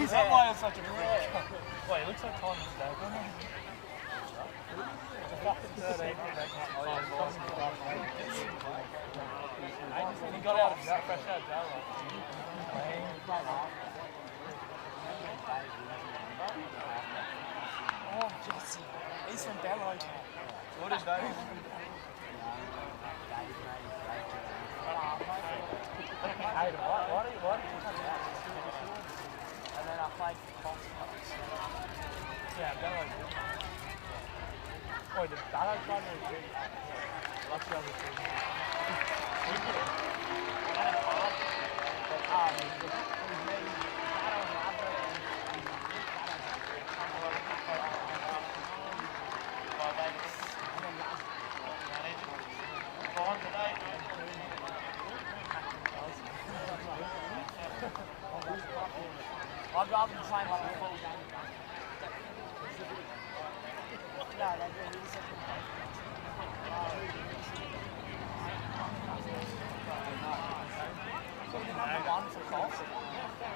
Is that why it's such a freak? Wait, it looks like Thomas Dad. He got out of that fresh out of jail. Oh, Jesse. He's from Bello. What is that? Why did you come out? And then I played Coffs Harbour Comets. Yeah, Bello. Oh, the Bello tried to do that. That's the other thing. I'd rather play my full game. No, they do this. So the number one for Coffs?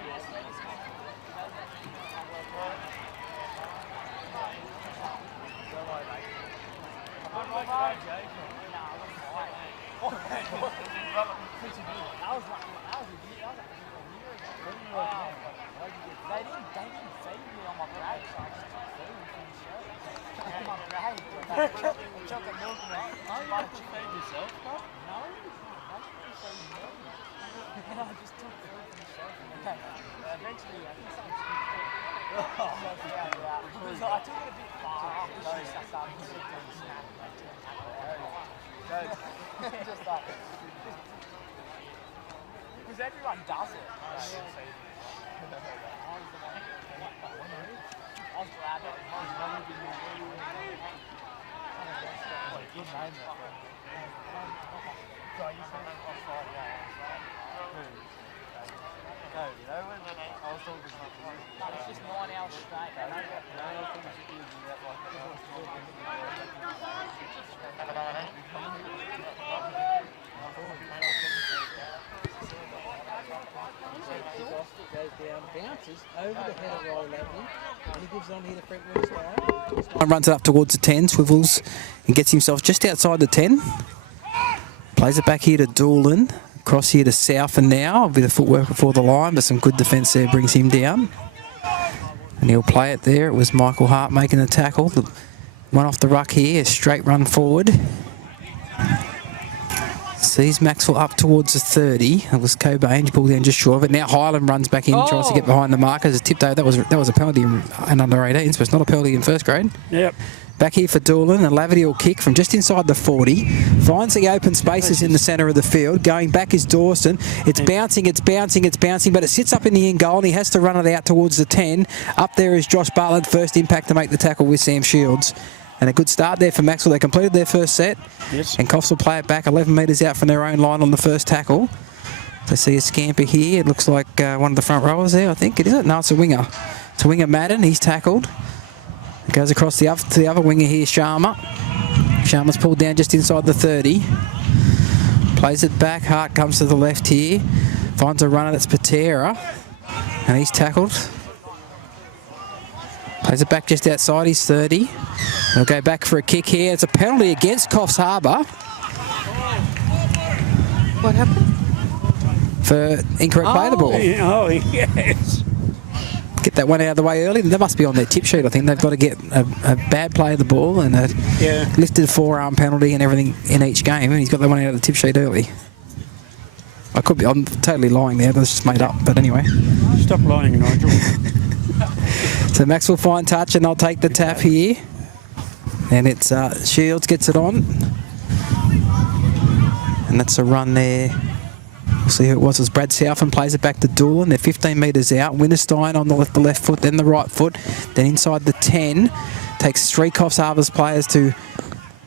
Yes. They didn't feed me on my break, so I just took food from the show. On my break, chocolate milk and why did you feed yourself, bro? No, I didn't feed me. And I just took food from the show. Okay, eventually I think something because I took it a bit far after she started to snap. Just like, because everyone does it. I was glad that I was running to you. Good name, that bro. So you said that on Friday, yeah. No, you know when I was talking to you. No, it's just 9 hours straight. I know that. Bounces over the head of Riley Lavely, and he gives on here the front wing style. Runs it up towards the 10, swivels and gets himself just outside the 10. Plays it back here to Doolan, across here to South, and now a bit of footwork before the line, but some good defence there brings him down. And he'll play it there. It was Michael Hart making the tackle. One off the ruck here, a straight run forward. Sees Macksville up towards the 30. It was Cobain, pulled down just short of it. Now Highland runs back in, tries to get behind the markers. It's tipped over. That was a penalty in under 18, so it's not a penalty in first grade. Yep. Back here for Doolan, and Laverty will kick from just inside the 40. Finds the open spaces in the centre of the field. Going back is Dawson. It's bouncing, but it sits up in the end goal, and he has to run it out towards the 10. Up there is Josh Bartlett, first impact to make the tackle with Sam Shields. And a good start there for Macksville. They completed their first set. Yes. And Coffs will play it back 11 metres out from their own line on the first tackle. They see a scamper here. It looks like one of the front rowers there, I think. It is it? No, it's a winger. It's a winger, Madden. He's tackled. It goes across to the other winger here, Sharma. Sharma's pulled down just inside the 30. Plays it back. Hart comes to the left here. Finds a runner, that's Patera. And he's tackled. Plays it back just outside his 30. They'll go back for a kick here. It's a penalty against Coffs Harbour. What happened? For incorrect play of the ball. Oh, yes. Get that one out of the way early. That must be on their tip sheet, I think. They've got to get a bad play of the ball and a lifted forearm penalty and everything in each game, and he's got that one out of the tip sheet early. I'm totally lying there. That's just made up, but anyway. Stop lying, Nigel. So Max will find touch, and they'll take the tap here. And it's Shields gets it on. And that's a run there. We'll see who it was. It was Brad Southam, plays it back to Doolan. They're 15 metres out. Winterstein on the left foot, then the right foot. Then inside the 10. Takes 3 Coffs Harbour's players to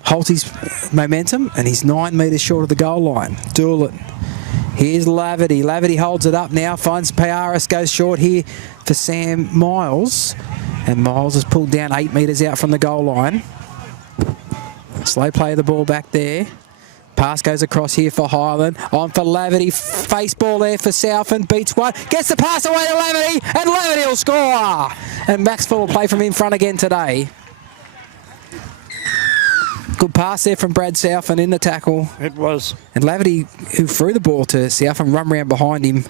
halt his momentum, and he's 9 metres short of the goal line. Doolan. Here's Laverty. Laverty holds it up now, finds Payaris, goes short here for Sam Miles. And Miles is pulled down 8 metres out from the goal line. Slow play of the ball back there. Pass goes across here for Highland. On for Laverty. Face ball there for Southend. Beats one. Gets the pass away to Laverty. And Laverty will score. And Macksville will play from in front again today. Good pass there from Brad Southend in the tackle. It was. And Laverty, who threw the ball to Southend, run round behind him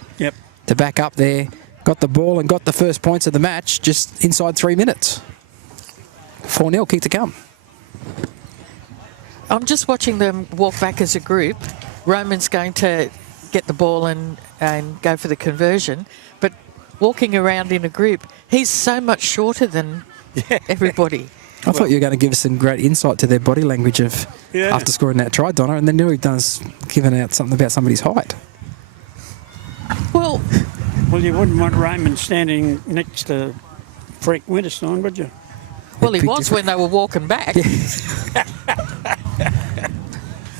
to back up there. Got the ball and got the first points of the match just inside 3 minutes. 4-0, kick to come. I'm just watching them walk back as a group. Roman's going to get the ball and go for the conversion. But walking around in a group, he's so much shorter than everybody. I thought you were going to give us some great insight to their body language of after scoring that try, Donna, and then all you've done is given out something about somebody's height. Well, you wouldn't want Raymond standing next to Frank Winterstein, would you? Well, he was when they were walking back.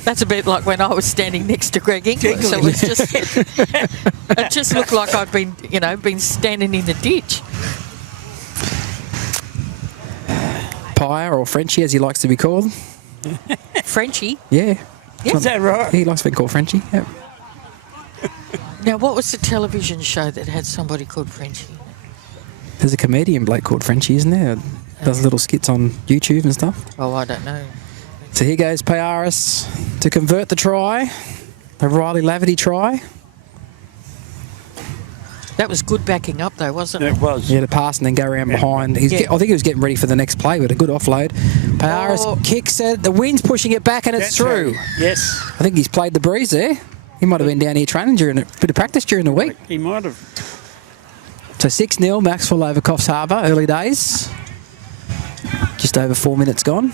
That's a bit like when I was standing next to Greg Inglis. So it just looked like I'd been standing in the ditch. Pyre, or Frenchie as he likes to be called. Frenchie? Yeah. Is that right? He likes being called Frenchie, yep. Now, what was the television show that had somebody called Frenchie? There's a comedian bloke called Frenchie, isn't there? Does little skits on YouTube and stuff. Oh, I don't know. So here goes Payaris to convert the try. The Riley Laverty try. That was good backing up, though, wasn't it? It was. Yeah, to pass and then go around behind. I think he was getting ready for the next play with a good offload. Payaris kicks it. The wind's pushing it back and it's through. Right. Yes. I think he's played the breeze there. He might have been down here training during a bit of practice during the week. He might have. So 6-0, Macksville over Coffs Harbour, early days. Just over 4 minutes gone.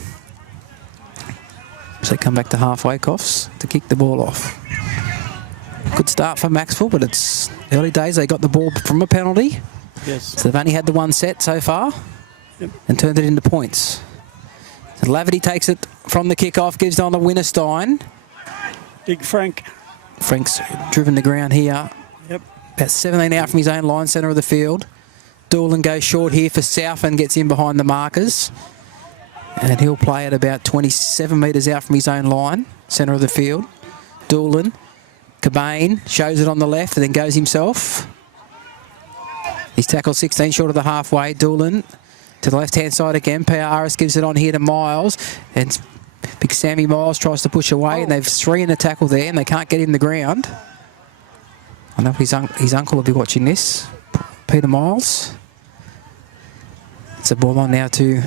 So they come back to halfway, Coffs, to kick the ball off. Good start for Macksville, but it's early days. They got the ball from a penalty. Yes. So they've only had the one set so far and turned it into points. So Laverty takes it from the kick-off, gives it on to Winterstein. Big Frank. Frank's driven the ground here. Yep. About 17 out from his own line, centre of the field. Doolan goes short here for Southend, gets in behind the markers. And he'll play at about 27 metres out from his own line, centre of the field. Doolan, Cabane, shows it on the left and then goes himself. He's tackled 16 short of the halfway. Doolan to the left-hand side again. Payaris gives it on here to Miles. And big Sammy Miles tries to push away and they've 3 in the tackle there and they can't get in the ground. I know his uncle will be watching this. Peter Miles. It's a ball on now to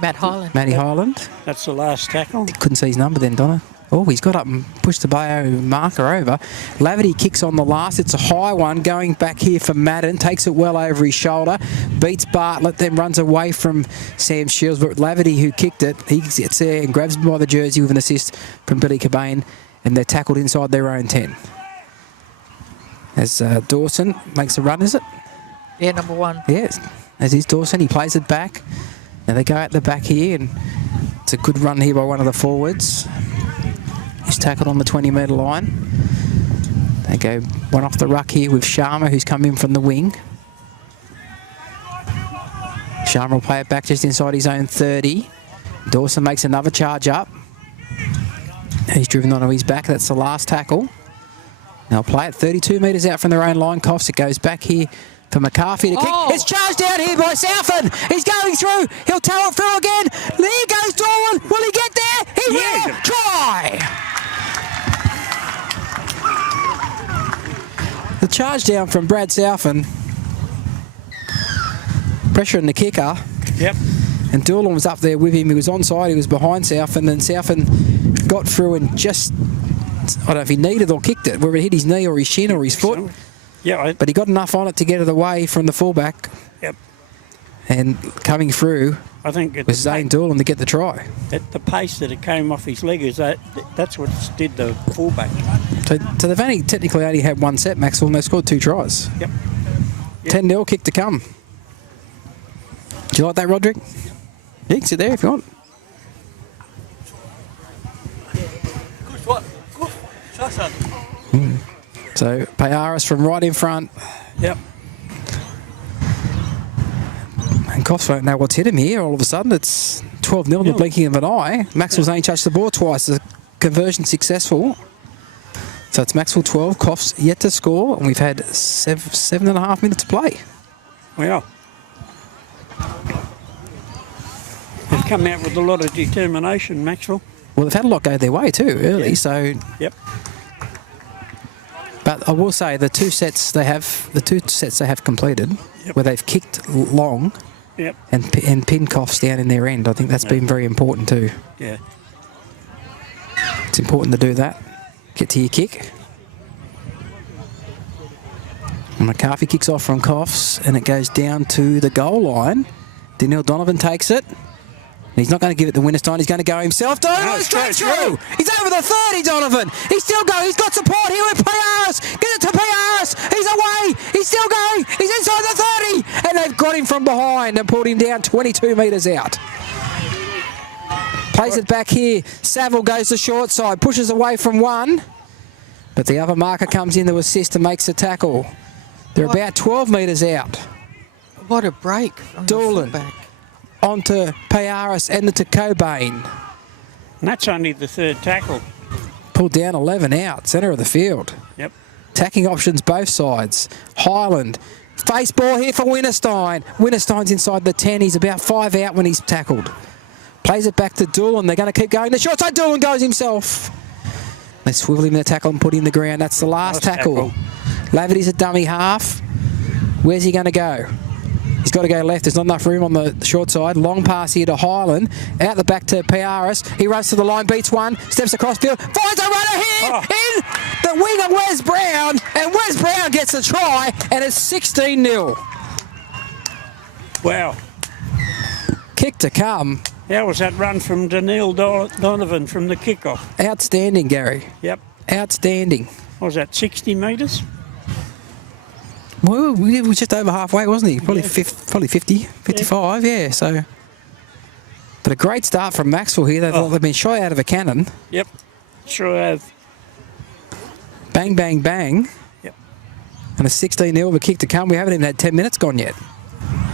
Matty Highland. That's the last tackle. Couldn't see his number then, Donna. Oh, he's got up and pushed the Bayo marker over. Laverty kicks on the last. It's a high one going back here for Madden. Takes it well over his shoulder. Beats Bartlett, then runs away from Sam Shields. But Laverty, who kicked it, he gets there and grabs him by the jersey with an assist from Billy Cabane. And they're tackled inside their own 10. As Dawson makes a run, is it? Yeah, number 1. Yes, as is Dawson. He plays it back. Now they go out the back here, and it's a good run here by one of the forwards. He's tackled on the 20-metre line. They go one off the ruck here with Sharma, who's come in from the wing. Sharma will play it back just inside his own 30. Dawson makes another charge up. He's driven onto his back. That's the last tackle. They'll play it 32 metres out from their own line. Coffs, it goes back here for McCarthy to kick. It's charged out here by Southend. He's going through. He'll tow it through again. There goes Dolan. Will he get there? He will. Try. The charge down from Brad Southend. Pressure on the kicker. Yep. And Dolan was up there with him. He was onside. He was behind Southend. And Southend got through and just... I don't know if he needed or kicked it, whether it hit his knee or his shin or his foot. Yeah, but he got enough on it to get it away from the fullback. Yep. And coming through, I think was Zane Doolan to get the try. At the pace that it came off his leg, that's what did the fullback. So they've technically only had one set, Macksville, and they scored 2 tries. Yep. 10-0 kick to come. Do you like that, Roderick? You can sit there if you want. So Payaris from right in front. Yep. And Coffs won't know what's hit him here. All of a sudden, it's 12-0 in the blinking of an eye. Macksville's only touched the ball twice. The conversion successful. So it's Macksville 12, Coffs yet to score, and we've had 7.5 minutes to play. Wow. They've come out with a lot of determination, Macksville. Well, they've had a lot go their way too early, Yeah. so... Yep. But I will say the two sets they have completed, Yep. where they've kicked long Yep. and pinned Coffs down in their end. I think that's been very important too. Yeah. It's important to do that. Get to your kick. And McCarthy kicks off from Coffs, and it goes down to the goal line. Daniel Donovan takes it. He's not going to give it to Winterstein. He's going to go himself. Donovan straight through. He's over the 30, Donovan. He's still going. He's got support here with Piaris. Get it to Piaris. He's away. He's still going. He's inside the 30. And they've got him from behind and pulled him down 22 metres out. Plays it back here. Saville goes to short side. Pushes away from one. But the other marker comes in to assist and makes the tackle. They're about 12 metres out. What a break from Doolan. the fullback. Onto Piaris and to Cobain. And that's only the third tackle. Pulled down 11 out, centre of the field. Yep. Attacking options both sides. Highland. Face ball here for Winterstein. Winterstein's inside the 10. He's about 5 out when he's tackled. Plays it back to Doolan. They're going to keep going. The short side, Doolan goes himself. They swivel him in the tackle and put him in the ground. That's the last tackle. Laverty's a dummy half. Where's he going to go? He's got to go left. There's not enough room on the short side. Long pass here to Highland. Out the back to Piaris. He runs to the line, beats one, steps across field, finds a runner here in the wing of Wes Brown. And Wes Brown gets a try, and it's 16-0. Wow. Kick to come. How was that run from Daniel Donovan from the kickoff? Outstanding, Gary. Yep. Outstanding. What was that, 60 metres? Well, he was just over halfway, wasn't he? Probably 50, 55, yeah. So, but a great start from Macksville here. They've been shot out of a cannon. Yep. Sure have. Bang, bang, bang. Yep. And a 16-0 of a kick to come. We haven't even had 10 minutes gone yet.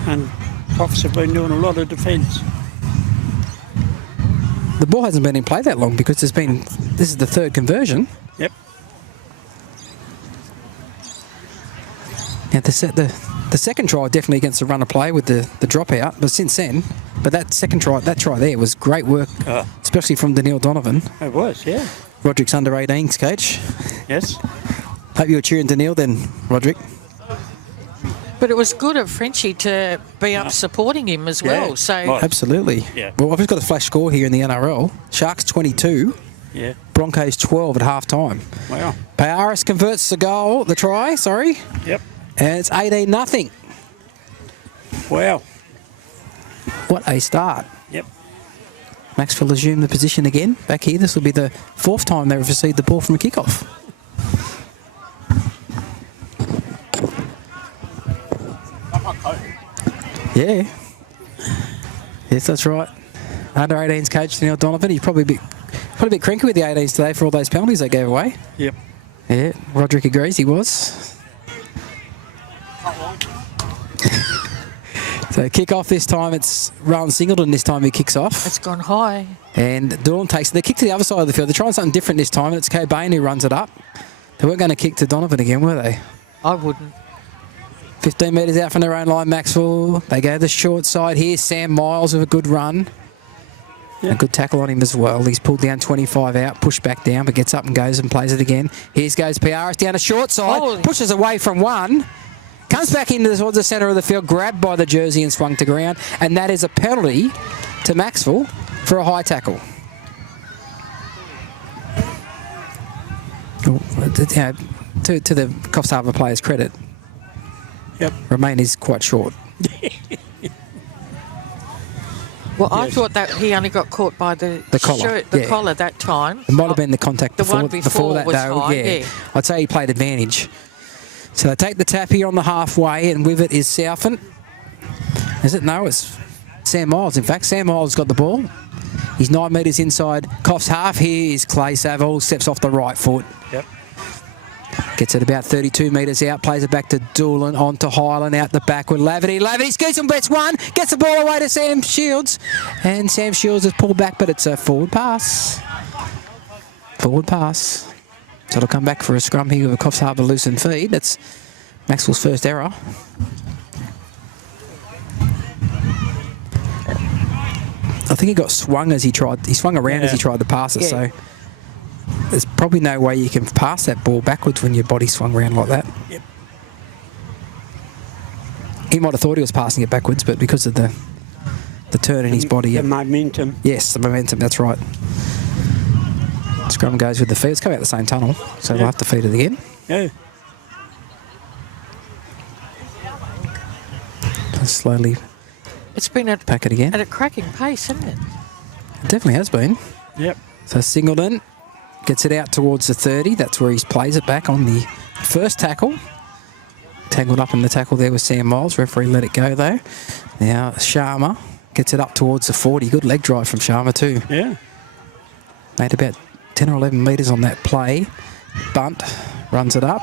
And Coffs have been doing a lot of defence. The ball hasn't been in play that long because this is the third conversion. Yep. Yeah, the second try definitely against the run of play with the dropout, but since then, that try there was great work, especially from Daniel Donovan. It was, yeah. Roderick's under 18s coach. Yes. Hope you were cheering Daniel then, Roderick. But it was good of Frenchie to be up supporting him as well. Yeah. So Right. Absolutely. Yeah. Well, I've just got a flash score here in the NRL. Sharks 22, Yeah. Broncos 12 at half time. Wow. Piaris converts the try, Yep. and it's 18-0. Wow. What a start. Yep. Macksville assume the position again. Back here, this will be the fourth time they've received the ball from a kickoff. Yeah. Yes, that's right. Under 18s coach Neil Donovan. He's probably a bit cranky with the 18s today for all those penalties they gave away. Yep. Yeah, Roderick agrees he was. So kick off this time, it's Rowan Singleton this time who kicks off. it's gone high. And Dawn takes the kick to the other side of the field. They're trying something different this time, and it's Cobain who runs it up. They weren't going to kick to Donovan again, were they? I wouldn't. 15 metres out from their own line, Macksville. They go the short side here. Sam Miles with a good run. Yeah. A good tackle on him as well. He's pulled down 25 out, pushed back down, but gets up and goes and plays it again. Here goes Piaris down a short side, Oh. pushes away from one. Comes back into towards the centre of the field, grabbed by the jersey and swung to ground. And that is a penalty to Macksville for a high tackle. To the Coffs Harbour players' credit, Yep. Romain is quite short. Well, I Yes. thought that he only got caught by the collar, shirt, the yeah. collar that time. It might have been the contact The before, one before that, was though. high, Yeah. yeah. I'd say he played advantage. So they take the tap here on the halfway, and with it is Southern. Is it? No, it's Sam Miles. In fact, Sam Miles got the ball. He's 9 metres inside Coffs half. Here is Clay Saville, steps off the right foot. Yep. Gets it about 32 metres out, plays it back to Doolan, on to Highland, out the back with Laverty. Laverty scoots and bets one, gets the ball away to Sam Shields. And Sam Shields has pulled back, but it's a forward pass. Forward pass. So it'll come back for a scrum here with a Coffs Harbour loose and feed. That's Macksville's first error. I think he got swung as he swung around as he tried to pass it, so there's probably no way you can pass that ball backwards when your body swung around like that. Yep. He might have thought he was passing it backwards, but because of the turn in his body. The momentum. Yes, the momentum, that's right. Scrum goes with the feed. It's come out the same tunnel, so we'll have to feed it again. Yeah. Just slowly It's been at pack it again. a cracking pace, hasn't it? It definitely has been. Yep. So Singleton gets it out towards the 30. That's where he plays it back on the first tackle. Tangled up in the tackle there with Sam Miles. Referee let it go though. Now Sharma gets it up towards the 40. Good leg drive from Sharma too. Yeah. Made about 10 or 11 metres on that play. Bunt runs it up.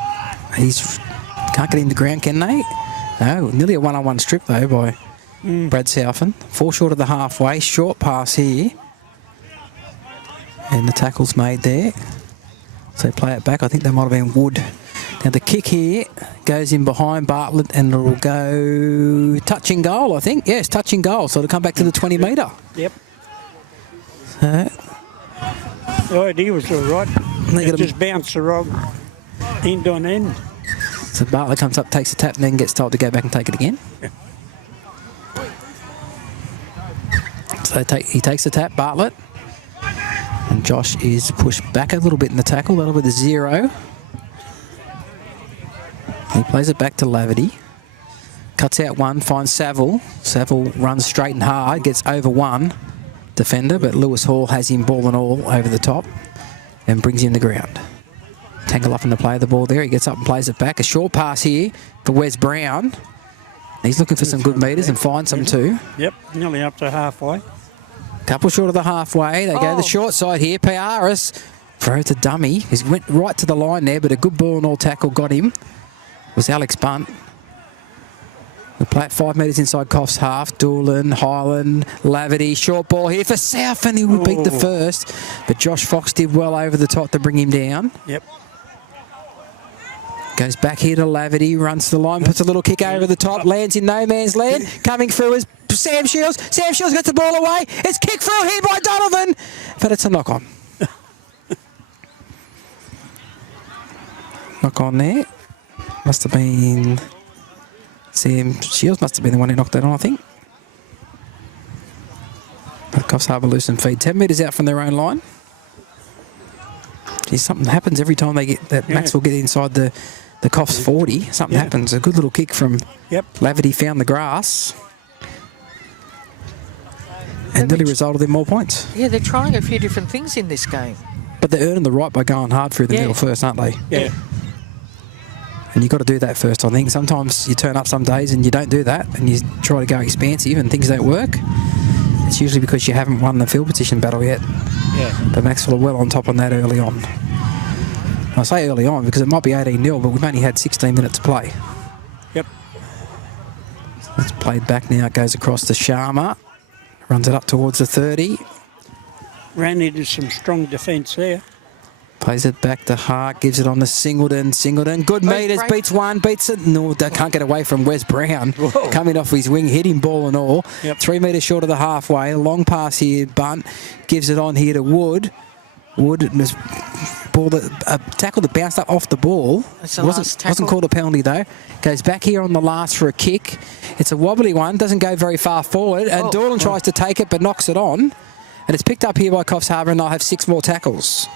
Can't get in the ground, can they? No, nearly a one-on-one strip though by Brad Southern. 4 short of the halfway. Short pass here. And the tackle's made there. So play it back. I think that might have been Wood. Now the kick here goes in behind Bartlett and it'll go touch and goal, I think. Yes, touch and goal. So it'll come back to the 20 metre. Yep. So, The idea was all right. It just bounced the wrong end on end. So Bartlett comes up, takes a tap, and then gets told to go back and take it again. Yeah. So he takes the tap, Bartlett. And Josh is pushed back a little bit in the tackle. That'll be the 0. He plays it back to Laverty. Cuts out one, finds Saville. Saville runs straight and hard, gets over one defender, but Lewis Hall has him ball and all over the top and brings him to ground. Tangle up in the play of the ball there. He gets up and plays it back. A short pass here for Wes Brown. He's looking for some good metres and finds them too. Yep, nearly up to halfway. Couple short of the halfway. They go the short side here. Piaris throws to dummy. He went right to the line there, but a good ball and all tackle got him. It was Alex Bunt. We play it 5 metres inside Coffs half. Doolan, Highland, Laverty. Short ball here for South, and he would beat the first. But Josh Fox did well over the top to bring him down. Yep. Goes back here to Laverty, runs to the line, puts a little kick over the top, lands in no man's land. Coming through is Sam Shields. Sam Shields gets the ball away. It's kicked through here by Donovan, but it's a knock-on. Knock-on there. Must have been Sam Shields, must have been the one who knocked that on, I think. But Coffs Harbour loose and feed. 10 metres out from their own line. Geez, something happens every time they get that. Macksville get inside the Coffs 40. Something happens. A good little kick from Laverty, found the grass. And nearly resulted in more points. Yeah, they're trying a few different things in this game. But they're earning the right by going hard through the middle first, aren't they? Yeah. And you've got to do that first, I think. Sometimes you turn up some days and you don't do that and you try to go expansive and things don't work. It's usually because you haven't won the field position battle yet. Yeah. But Macksville are well on top on that early on. I say early on because it might be 18-0, but we've only had 16 minutes to play. Yep. It's played back now. It goes across to Sharma. Runs it up towards the 30. Ran into some strong defence there. Plays it back to Hart. Gives it on to Singleton. Singleton. Good metres. Beats one. Beats it. No, can't get away from Wes Brown. Whoa. Coming off his wing. Hit him ball and all. Yep. 3 metres short of the halfway. A long pass here. Bunt. Gives it on here to Wood. Wood was ball that tackle that bounced up off the ball. Wasn't called a penalty though. Goes back here on the last for a kick. It's a wobbly one. Doesn't go very far forward. And Dorlan tries to take it but knocks it on. And it's picked up here by Coffs Harbour and they'll have 6 more tackles.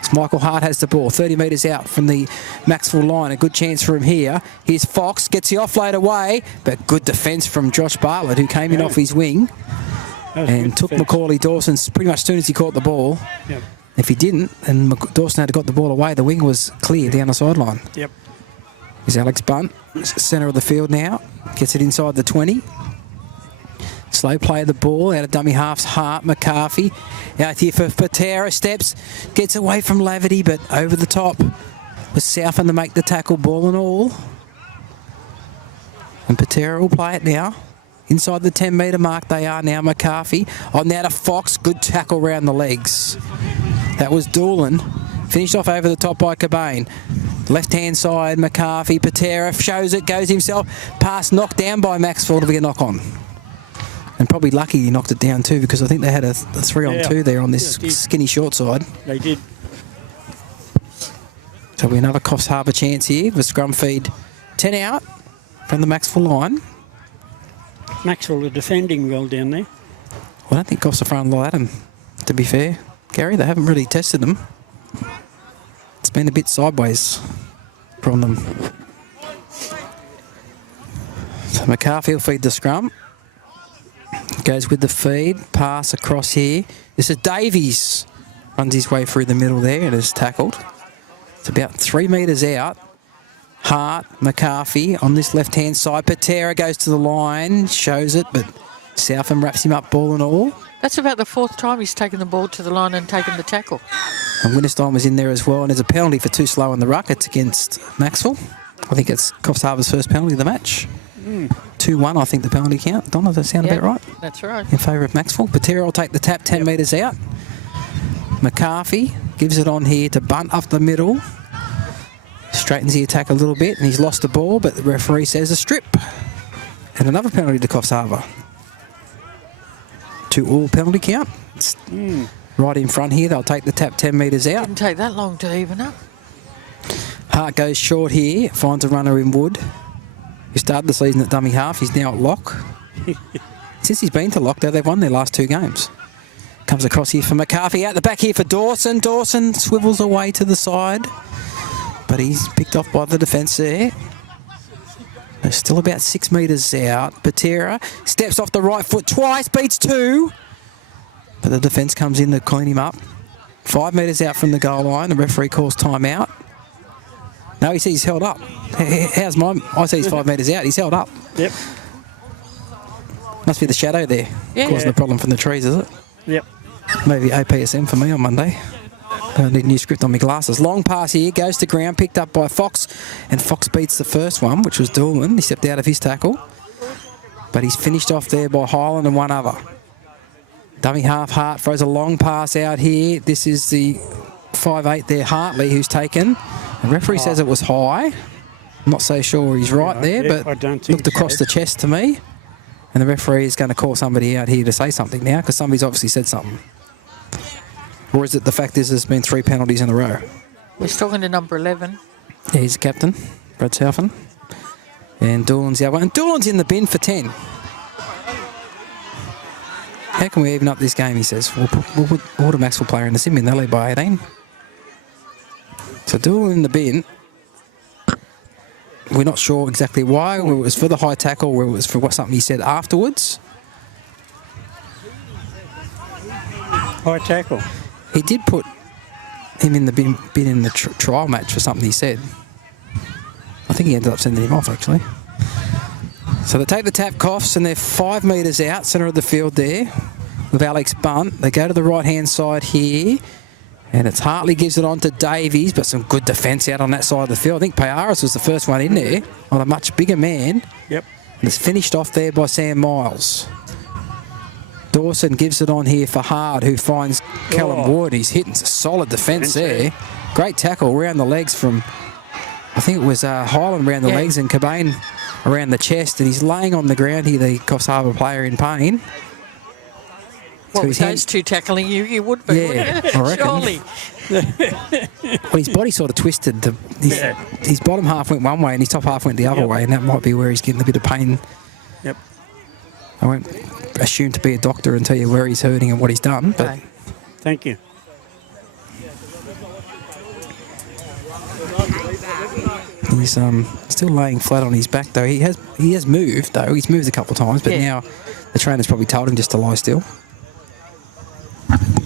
As Michael Hart has the ball 30 metres out from the Macksville line. A good chance for him here. Here's Fox. Gets the offload away. But good defence from Josh Bartlett who came in off his wing. And took Macaulay Dawson pretty much as soon as he caught the ball. Yep. If he didn't, and Dawson had got the ball away, the wing was clear down the sideline. Yep. Here's Alex Bunt, centre of the field now. Gets it inside the 20. Slow play of the ball, out of dummy halves, Hart, McCarthy. Out here for Patera, steps, gets away from Laverty, but over the top was Southern to make the tackle, ball and all. And Patera will play it now. Inside the 10 metre mark they are now, McCarthy. On now to Fox, good tackle round the legs. That was Doolan. Finished off over the top by Cobain. Left-hand side, McCarthy. Patera shows it, goes himself. Pass knocked down by Macksville to be a knock-on. And probably lucky he knocked it down too, because I think they had a 3-on-2 there on this skinny short side. They did. So we another Coffs Harbour chance here with scrum feed 10 out from the Macksville line. Macksville are defending well down there. Well, I don't think Coffs are throwing a lot at them, to be fair. Gary, they haven't really tested them. It's been a bit sideways from them. So McCarthy will feed the scrum. Goes with the feed. Pass across here. This is Davies. Runs his way through the middle there and is tackled. It's about 3 metres out. Hart, McCarthy on this left-hand side. Patera goes to the line, shows it, but Southam wraps him up ball and all. That's about the 4th time he's taken the ball to the line and taken the tackle. And Winterstein was in there as well, and there's a penalty for too slow in the ruck. It's against Macksville. I think it's Coffs Harbour's first penalty of the match. 2-1, I think, the penalty count. Donna, does that sound about right? That's right. In favour of Macksville. Patera will take the tap 10 metres out. McCarthy gives it on here to Bunt up the middle. Straightens the attack a little bit, and he's lost the ball, but the referee says a strip. And another penalty to Coffs Harbour. 2-all penalty count. It's right in front here. They'll take the tap 10 metres out. Didn't take that long to even up. Hart goes short here, finds a runner in Wood. He started the season at dummy half. He's now at lock. Since he's been to lock, though, they've won their last 2 games. Comes across here for McCarthy. Out the back here for Dawson. Dawson swivels away to the side, but he's picked off by the defence there. They're still about 6 metres out. Patera steps off the right foot twice, beats 2. But the defence comes in to clean him up. 5 metres out from the goal line. The referee calls time out. No, he says he's held up. How's mine? I say he's 5 metres out. He's held up. Yep. Must be the shadow there causing the problem from the trees, is it? Yep. Maybe APSM for me on Monday. I need a new script on my glasses. Long pass here, goes to ground, picked up by Fox, and Fox beats the first one, which was Doolan. He stepped out of his tackle, but he's finished off there by Highland and one other. Dummy half Hart throws a long pass out here. This is the 5'8" there, Hartley, who's taken. The referee says it was high. I'm not so sure he's right there, but I don't think looked across the chest to me. And the referee is going to call somebody out here to say something now, because somebody's obviously said something. Or is it the fact is there's been 3 penalties in a row? We're talking to number 11. Yeah, he's the captain, Brad Southam. And Doolan's the other one. And Doolan's in the bin for 10. How can we even up this game, he says. We'll put a Macksville player in the sim bin. They'll lead by 18. So Doolan in the bin. We're not sure exactly why. Whether it was for the high tackle or it was for something he said afterwards. High tackle. He did put him in the bin in the trial match for something he said. I think he ended up sending him off, actually. So they take the tap Coffs, and they're 5 metres out, centre of the field there, with Alex Bunt. They go to the right-hand side here, and it's Hartley gives it on to Davies, but some good defence out on that side of the field. I think Payaris was the first one in there, on a much bigger man. Yep. And it's finished off there by Sam Miles. Dawson gives it on here for Hard, who finds Callum Wood. He's hitting a solid defence there. Great tackle around the legs from, I think it was Highland around the legs and Cobain around the chest. And he's laying on the ground here, the Coffs Harbour player, in pain. Well, with those 2 tackling you would be, yeah, I reckon. Surely. Well, his body sort of twisted. His bottom half went one way and his top half went the other way, and that might be where he's getting a bit of pain. Yep. I won't assume to be a doctor and tell you where he's hurting and what he's done, but... Thank you. He's still laying flat on his back, though. He has moved, though. He's moved a couple of times, but now the trainer's probably told him just to lie still.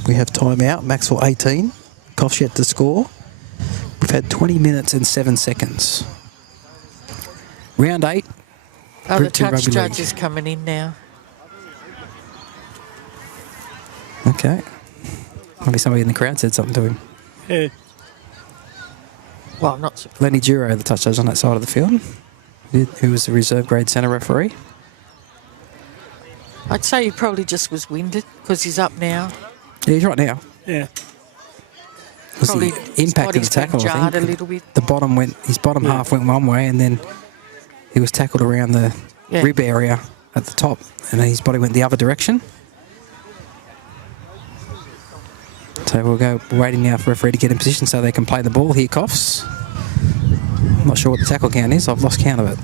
We have time out. Macksville 18. Coffs yet to score. We've had 20 minutes and 7 seconds. Round 8. Oh, the touch judge is coming in now. Okay. Maybe somebody in the crowd said something to him. Yeah. Well, not so. Lenny Duro, the touch judge on that side of the field, who was the reserve grade centre referee. I'd say he probably just was winded because he's up now. Yeah, he's right now. Yeah. obviously Probably impacted the his body's been tackle, I jarred think. a little bit. The bottom went, his bottom half went one way, and then he was tackled around the rib area at the top, and then his body went the other direction. So we'll go waiting now for referee to get in position so they can play the ball here, Coffs. I'm not sure what the tackle count is. I've lost count of it.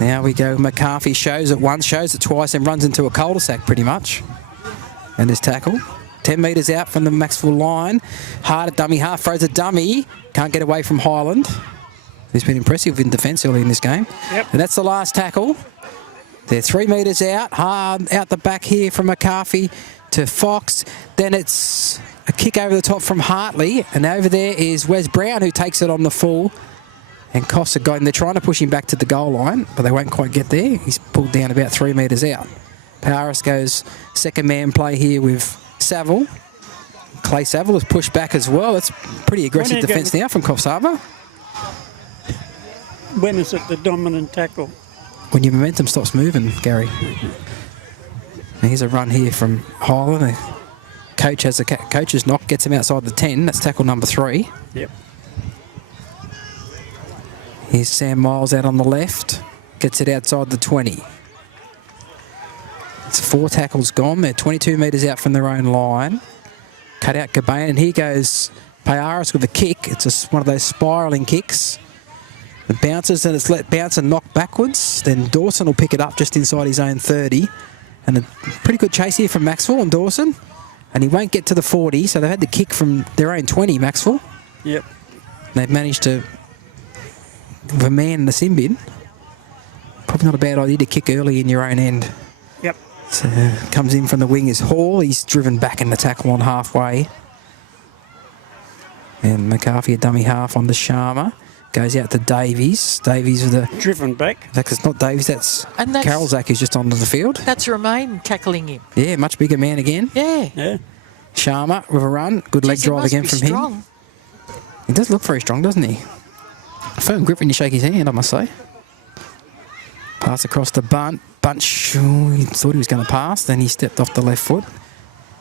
Now we go. McCarthy shows it once, shows it twice, and runs into a cul-de-sac pretty much. And his tackle. 10 metres out from the Macksville line. Hard at dummy half, throws a dummy. Can't get away from Highland, who's been impressive in defence early in this game. Yep. And that's the last tackle. They're 3 metres out. Hard out the back here from McCarthy to Fox. Then it's a kick over the top from Hartley. And over there is Wes Brown, who takes it on the full. And Coffs are going. They're trying to push him back to the goal line, but they won't quite get there. He's pulled down about 3 metres out. Powers goes second man play here with Saville. Clay Saville is pushed back as well. It's pretty aggressive defence now from Coffs Harbour. When is it the dominant tackle? When your momentum stops moving, Gary. And here's a run here from Highland. The coach has a coach's knock, gets him outside the 10. That's tackle number 3. Yep. Here's Sam Miles out on the left. Gets it outside the 20. It's 4 tackles gone. They're 22 metres out from their own line. Cut out Cobain, and here goes Payaris with a kick. It's one of those spiralling kicks. It bounces, and it's let bounce and knock backwards. Then Dawson will pick it up just inside his own 30. And a pretty good chase here from Macksville and Dawson. And he won't get to the 40, so they've had the kick from their own 20, Macksville. Yep. They've managed to with a man in the sin bin. Probably not a bad idea to kick early in your own end. Yep. So comes in from the wing is Hall. He's driven back in the tackle on halfway. And McCarthy a dummy half on the Sharma. Goes out to Davies. Davies with a... Driven back. It's not Davies, that's Carol Zach who's just onto the field. That's Romain tackling him. Yeah, much bigger man again. Yeah. Yeah. Sharma with a run. Good leg drive again from him. He does look very strong, doesn't he? Firm grip when you shake his hand, I must say. Pass across to Bunt. Bunt, he thought he was going to pass, then he stepped off the left foot.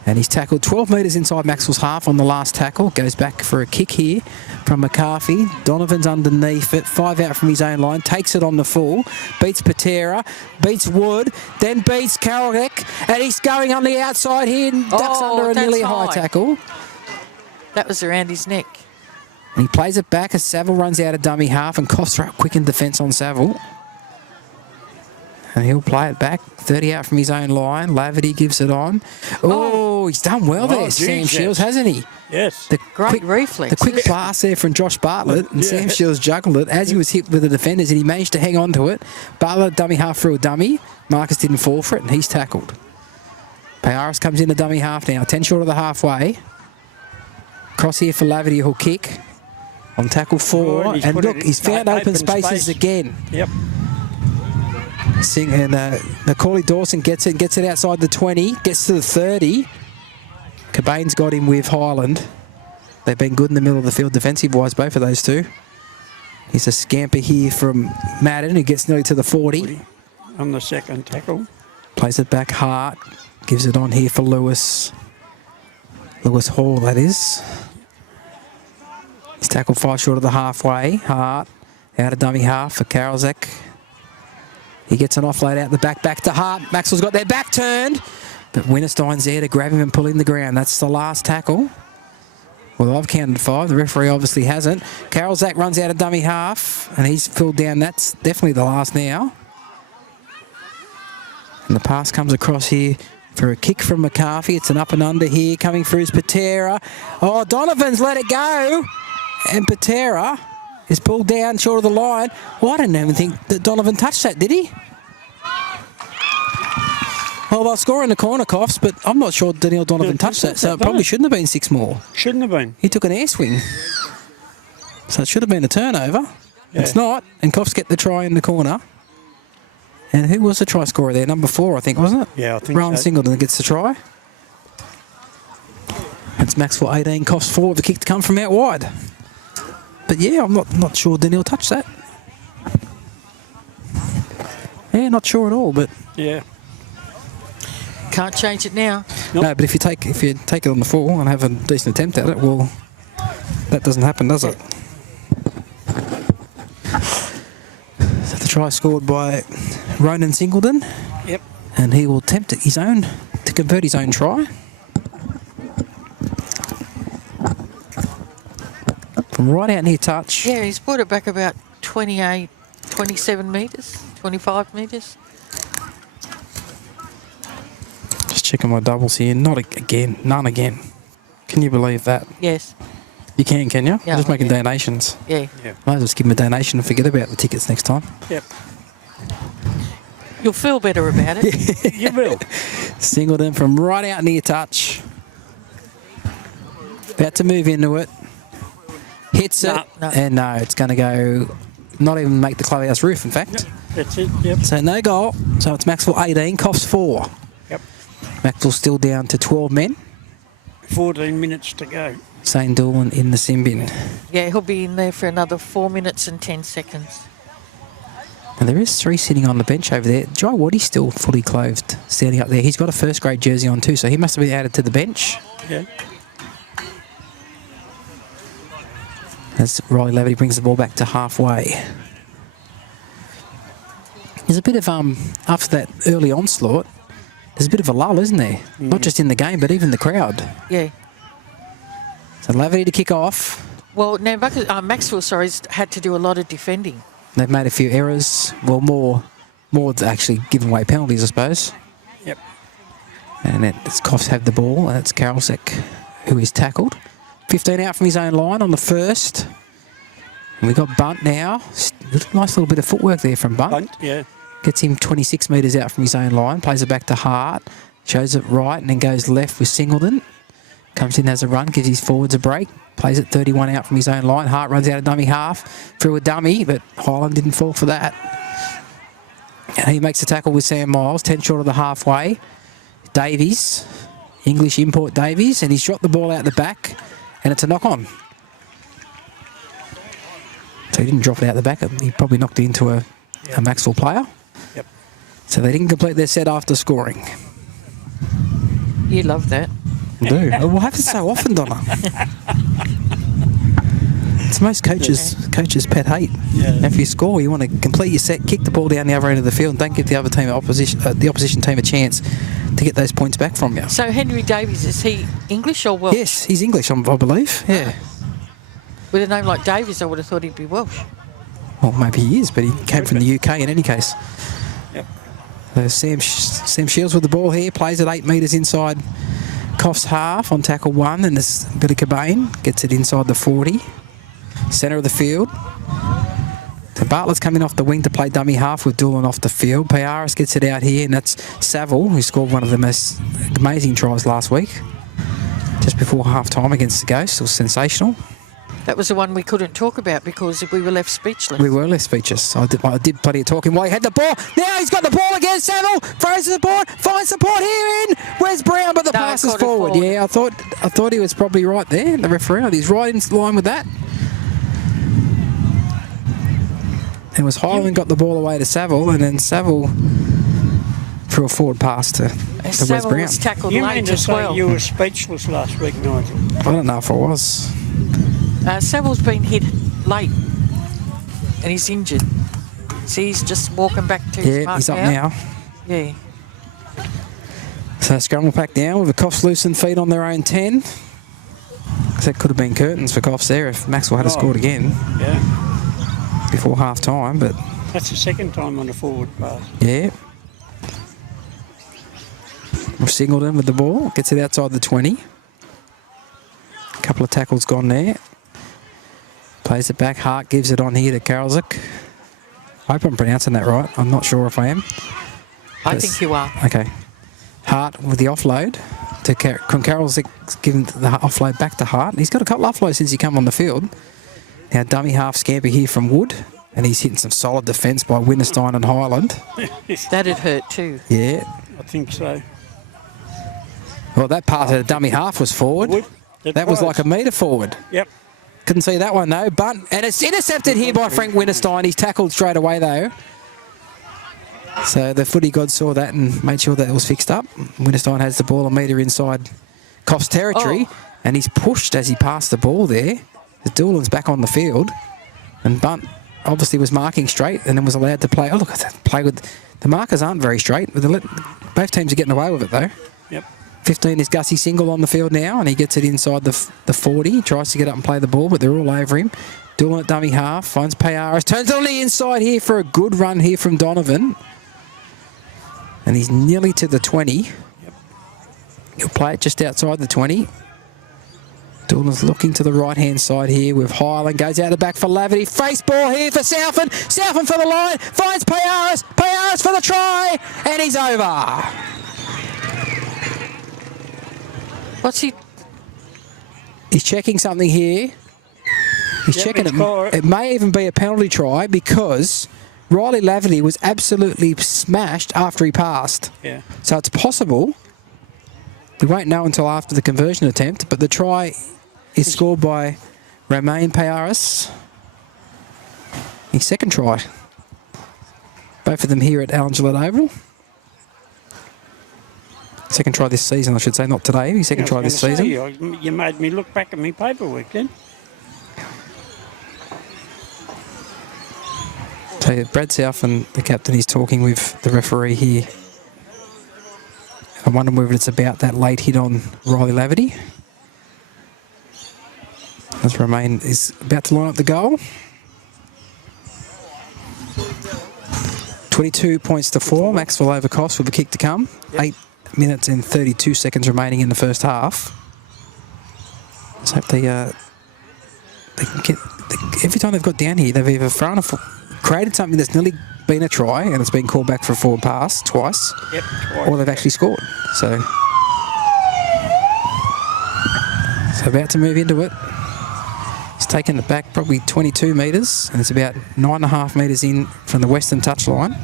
And he's tackled 12 metres inside Maxwell's half on the last tackle. Goes back for a kick here from McCarthy. Donovan's underneath it. 5 out from his own line. Takes it on the full. Beats Patera. Beats Wood. Then beats Karolek. And he's going on the outside here and ducks under a nearly high tackle. That was around his neck. And he plays it back as Saville runs out of dummy half, and Coffs are up quick in defence on Saville. And he'll play it back. 30 out from his own line. Laverty gives it on. Oh, he's done well there, Sam Shields, hasn't he? Yes. The Great reflex. The quick pass there from Josh Bartlett, and Sam Shields juggled it as he was hit with the defenders, and he managed to hang on to it. Bartlett dummy half through a dummy. Marcus didn't fall for it, and he's tackled. Payaris comes in the dummy half now. 10 short of the halfway. Cross here for Laverty, who'll kick on tackle 4. And look, he's found open spaces again. Yep. And Macaulay Dawson gets it outside the 20, gets to the 30. Cobain's got him with Highland. They've been good in the middle of the field defensive-wise, both of those two. Here's a scamper here from Madden, who gets nearly to the 40. On the second tackle. Plays it back Hart. Gives it on here for Lewis. Lewis Hall, that is. He's tackled 5 short of the halfway. Hart out of dummy half for Karolzak. He gets an offload out the back to Hart. Maxwell's got their back turned, but Winterstein's there to grab him and pull him the ground. That's the last tackle. Well, I've counted 5. The referee obviously hasn't. Karolzak runs out of dummy half, and he's filled down. That's definitely the last now. And the pass comes across here for a kick from McCarthy. It's an up and under here. Coming through is Patera. Oh, Donovan's let it go. And Patera is pulled down short of the line. Well, I didn't even think that Donovan touched that, did he? Well, they'll score in the corner, Coffs, but I'm not sure Daniel Donovan touched that, so it probably shouldn't have been 6 more. Shouldn't have been. He took an air swing. So it should have been a turnover. Yeah. It's not, and Coffs get the try in the corner. And who was the try scorer there? Number 4, I think, wasn't it? Yeah, I think Rowan so. Singleton gets the try. It's Macksville 18, Coffs 4, the kick to come from out wide. But yeah, I'm not sure Daniel touched that. Yeah, not sure at all, but... Yeah. Can't change it now. No, but if you take it on the full and have a decent attempt at it, well, that doesn't happen, does it? So the try scored by Ronan Singleton. Yep. And he will attempt to convert his own try. From right out near touch. Yeah, he's brought it back about 28, 27 metres, 25 metres. Just checking my doubles here. Not again. None again. Can you believe that? Yes. You can you? Yeah, I'm just making yeah. donations. Yeah. Might as well just give him a donation and forget about the tickets next time. Yep. You'll feel better about it. You will. Singleton from right out near touch. About to move into it. Hits it. No. And no, it's going to go, not even make the clubhouse roof, in fact. That's it, yep. So no goal. So it's Macksville 18, Coffs 4. Yep. Macksville still down to 12 men. 14 minutes to go. St. Doolan in the sin bin. Yeah, he'll be in there for another 4 minutes and 10 seconds. And there is 3 sitting on the bench over there. Jai Waddy's still fully clothed, standing up there. He's got a first grade jersey on too, so he must have been added to the bench. Yeah. As Riley Levity brings the ball back to halfway. There's a bit of, after that early onslaught, there's a bit of a lull, isn't there? Not just in the game, but even the crowd. Yeah. So Levity to kick off. Well, now Macksville, had to do a lot of defending. They've made a few errors. Well, more actually giving away penalties, I suppose. Yep. And it's Coffs have the ball, and it's Karolsek who is tackled. 15 out from his own line on the first. And we've got Bunt now. Nice little bit of footwork there from Bunt. Yeah. Gets him 26 metres out from his own line. Plays it back to Hart. Shows it right and then goes left with Singleton. Comes in, has a run, gives his forwards a break. Plays it 31 out from his own line. Hart runs out of dummy half. Through a dummy, but Highland didn't fall for that. And he makes a tackle with Sam Miles. 10 short of the halfway. Davies. English import Davies. And he's dropped the ball out the back. And it's a knock-on. So he didn't drop it out the back. He probably knocked it into a Macksville player. Yep. So they didn't complete their set after scoring. You love that. I do. It will happen so often, Donna. It's most coaches' pet hate. Yeah. If you score, you want to complete your set, kick the ball down the other end of the field, and don't give the other team the opposition team a chance to get those points back from you. So Henry Davies, is he English or Welsh? Yes, he's English, I believe. Yeah. With a name like Davies, I would have thought he'd be Welsh. Well, maybe he is, but he came from the UK in any case. Yep. Sam Shields with the ball here, plays it 8 metres inside Coffs half on tackle 1, and there's Billy Cobain gets it inside the 40. Centre of the field. So Bartlett's coming off the wing to play dummy half with Doolan off the field. Piaris gets it out here, and that's Saville, who scored one of the most amazing tries last week. Just before half-time against the Ghosts. It was sensational. That was the one we couldn't talk about because we were left speechless. We were left speechless. I did plenty of talking while he had the ball. Now he's got the ball again. Saville throws the support, finds support here in. Where's Brown? But the pass is forward. Yeah, I thought he was probably right there. The referee, he's right in line with that. It was Highland got the ball away to Saville, and then Saville threw a forward pass to Wes Brown. Was tackled You late mean to as say well. you were speechless last week, Nigel? I don't know if I was. Saville's been hit late and he's injured. See, he's just walking back to his mark he's up now. Yeah. So scramble pack down with the Coffs loosened feet on their own 10. That could have been curtains for Coffs there if Maxwell had scored again. Yeah. Before half time, but That's the second time on a forward pass. yeah. Singleton with the ball, gets it outside the 20. A couple of tackles gone there. Plays it back, Hart gives it on here to Karolsek. I hope I'm pronouncing that right. I'm not sure if I am. I think you are. Okay. Hart with the offload to Karolsek, giving the offload back to Hart. He's got a couple of offloads since he come on the field. Now dummy half scamper here from Wood, and he's hitting some solid defence by Winterstein and Highland. That'd hurt too. Yeah. I think so. Well, that part of the dummy half was forward. That was like a metre forward. Yep. Couldn't see that one though. Bunt, and it's intercepted here by Frank Winterstein. He's tackled straight away though. So the footy god saw that and made sure that it was fixed up. Winterstein has the ball a metre inside Coffs territory, and he's pushed as he passed the ball there. Doolan's back on the field, and Bunt obviously was marking straight and then was allowed to play. Oh, look at that. Play with... The markers aren't very straight. But both teams are getting away with it, though. Yep. 15 is Gussie Single on the field now, and he gets it inside the 40. He tries to get up and play the ball, but they're all over him. Doolan at dummy half, finds Payaris, turns it on the inside here for a good run here from Donovan. And he's nearly to the 20. Yep. He'll play it just outside the 20. Doolan's looking to the right-hand side here with Highland. Goes out the back for Laverty. Face ball here for Southend. Southend for the line. Finds Payaris. Payaris for the try. And he's over. What's he? He's checking something here. He's checking it. It may even be a penalty try because Riley Laverty was absolutely smashed after he passed. Yeah. So it's possible. We won't know until after the conversion attempt, but the try is scored by Romain Payaris. His second try. Both of them here at Alan Gillette Oval. Second try this season, I should say, not today. His second try this season. You made me look back at my paperwork then. So Brad South and the captain is talking with the referee here. I wonder whether it's about that late hit on Riley Laverty. As Romain is about to line up the goal. 22 points to 4. Macksville over Coffs with a kick to come. 8 minutes and 32 seconds remaining in the first half. Let's hope they can get... Every time they've got down here, they've either thrown a... created something that's nearly been a try and it's been called back for a forward pass twice, or they've actually scored. So about to move into it. It's taken it back probably 22 metres, and it's about 9.5 metres in from the western touchline.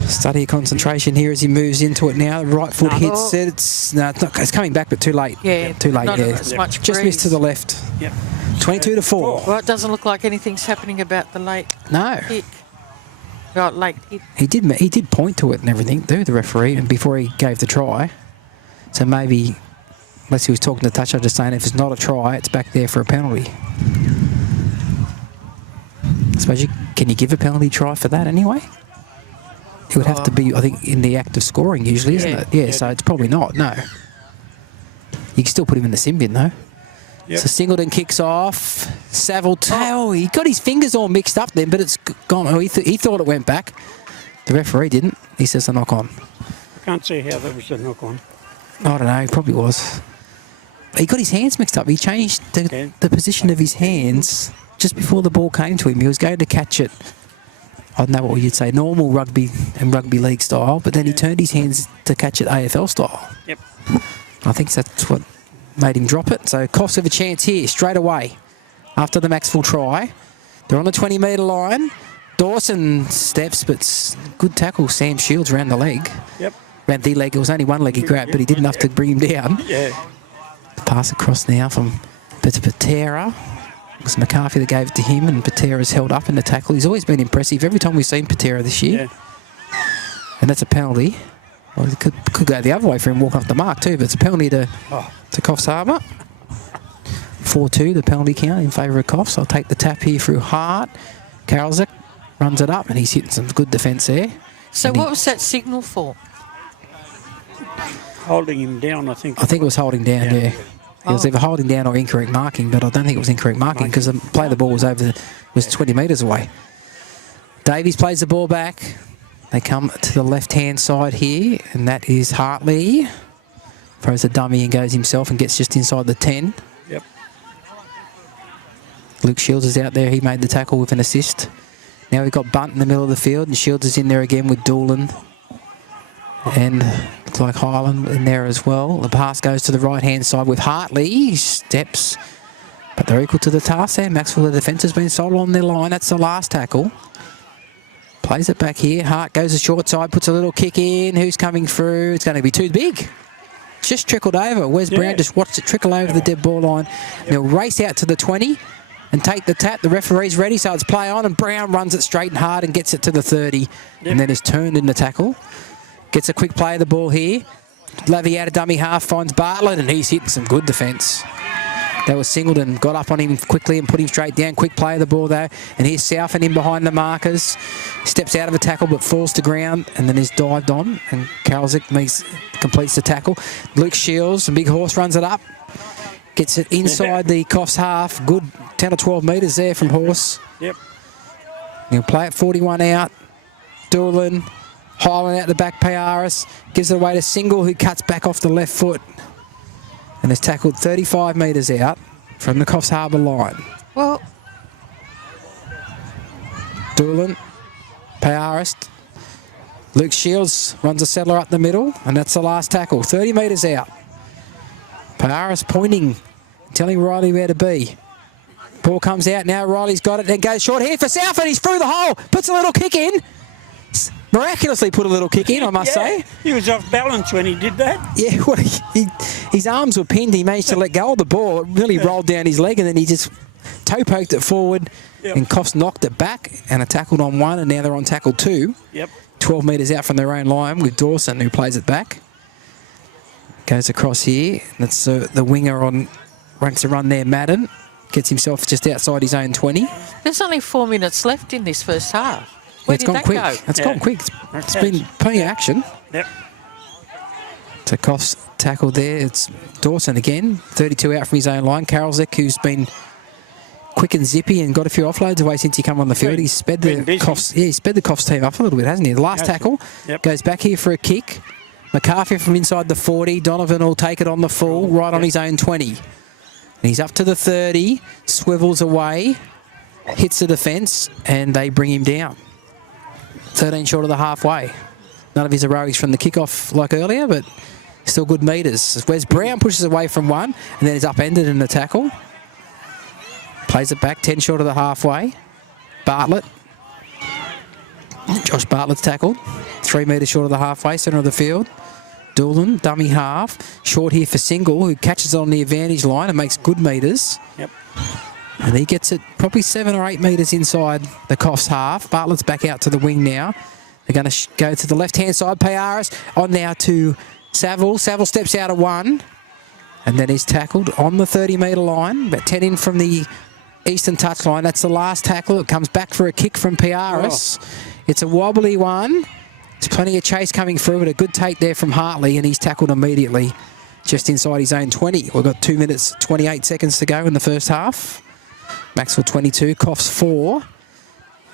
Study of concentration here as he moves into it now. The right foot hits it. It's coming back, but too late. Yeah, too late. Not as much just missed to the left. Yep. 22 to 4. Well, it doesn't look like anything's happening about the late kick. Right, late hit. He did point to it and everything, the referee, and before he gave the try. So maybe, unless he was talking to touch, I'm just saying if it's not a try, it's back there for a penalty. I suppose can you give a penalty try for that anyway? It would have to be, I think, in the act of scoring usually, isn't it? Yeah, so it's probably not, no. You can still put him in the sin bin, though. Yep. So Singleton kicks off. Saville tail. He got his fingers all mixed up then, but it's gone. Oh, he thought it went back. The referee didn't. He says a knock on. I can't see how that was a knock on. I don't know. He probably was. He got his hands mixed up. He changed the position of his hands just before the ball came to him. He was going to catch it. I don't know what you'd say, normal rugby and rugby league style, but then he turned his hands to catch it AFL style. Yep. I think that's what made him drop it. So Coffs have a chance here straight away after the Macksville try. They're on the 20-metre line. Dawson steps, but good tackle. Sam Shields around the leg. Yep. Around the leg. It was only one leg he grabbed, but he did enough to bring him down. Yeah. Pass across now from Patera. It was McCarthy that gave it to him, and Patera's held up in the tackle. He's always been impressive every time we've seen Patera this year. Yeah. And that's a penalty. Well, it could go the other way for him, walk off the mark too, but it's a penalty to Coffs Harbour. 4-2, the penalty count in favour of Coffs. I'll take the tap here through Hart. Karolzak runs it up, and he's hitting some good defence there. So what was that signal for? Holding him down, I think. I think it was holding down, yeah. It was either holding down or incorrect marking, but I don't think it was incorrect marking because the play of the ball was 20 metres away. Davies plays the ball back. They come to the left-hand side here, and that is Hartley. Throws a dummy and goes himself and gets just inside the 10. Yep. Luke Shields is out there. He made the tackle with an assist. Now we've got Bunt in the middle of the field, and Shields is in there again with Doolan. And looks like Highland in there as well. The pass goes to the right-hand side with Hartley. He steps, but they're equal to the task there. Macksville, the defence has been solid on their line. That's the last tackle. Plays it back here. Hart goes the short side, puts a little kick in. Who's coming through? It's going to be too big. Just trickled over. Wes Brown just watched it trickle over the dead ball line. They'll race out to the 20. and take the tap. The referee's ready, so it's play on, and Brown runs it straight and hard and gets it to the 30, and then is turned in the tackle. Gets a quick play of the ball here. Lavey out of dummy half, finds Bartlett, and he's hitting some good defence. That was Singleton, got up on him quickly and put him straight down. Quick play of the ball though, and here's Southern in behind the markers. Steps out of a tackle but falls to ground and then is dived on, and Karlzik completes the tackle. Luke Shields, a big horse, runs it up. Gets it inside the Coffs half. Good 10 or 12 metres there from horse. Yep. He'll play it 41 out. Doolan, Highland out the back, Payaris. Gives it away to Single, who cuts back off the left foot. And is tackled 35 metres out from the Coffs Harbour line. Well, Doolan, Payaris. Luke Shields runs a settler up the middle, and that's the last tackle. 30 metres out. Payaris pointing, telling Riley where to be. Ball comes out now. Riley's got it and goes short here for Southern. He's through the hole. Puts a little kick in. Miraculously put a little kick in, I must say. He was off balance when he did that. Yeah, well, his arms were pinned. He managed to let go of the ball. It really rolled down his leg, and then he just toe poked it forward. And Coffs knocked it back and are tackled on one, and now they're on tackle two. 12 metres out from their own line with Dawson, who plays it back. Goes across here. That's the winger on ranks a run there, Madden. Gets himself just outside his own 20. there's only 4 minutes left in this first half. Where It's did gone that quick. go? It's gone quick. It's been plenty of action. Yep. So Coffs tackled there. It's Dawson again, 32 out from his own line. Karlzik, who's been quick and zippy and got a few offloads away since he come on the field. He's sped the Coffs. Yeah, he sped the Coffs team up a little bit, hasn't he? The last tackle goes back here for a kick. McCarthy from inside the 40. Donovan will take it on the full, right on his own 20. And he's up to the 30, swivels away, hits the defence, and they bring him down. 13 short of the halfway. None of his heroics from the kickoff like earlier, but still good metres. Wes Brown pushes away from one, and then is upended in the tackle. Plays it back, 10 short of the halfway. Bartlett. Josh Bartlett's tackled. 3 metres short of the halfway, centre of the field. Doolan, dummy half. Short here for Single, who catches it on the advantage line and makes good metres. Yep. And he gets it probably 7 or 8 metres inside the Coffs half. Bartlett's back out to the wing now. They're going to go to the left-hand side. Payaris on now to Saville. Saville steps out of one. And then he's tackled on the 30-metre line. About 10 in from the eastern touchline. That's the last tackle. It comes back for a kick from Payaris. It's a wobbly one. There's plenty of chase coming through, but a good take there from Hartley, and he's tackled immediately just inside his own 20. We've got 2 minutes, 28 seconds to go in the first half. Macksville 22, Coffs 4.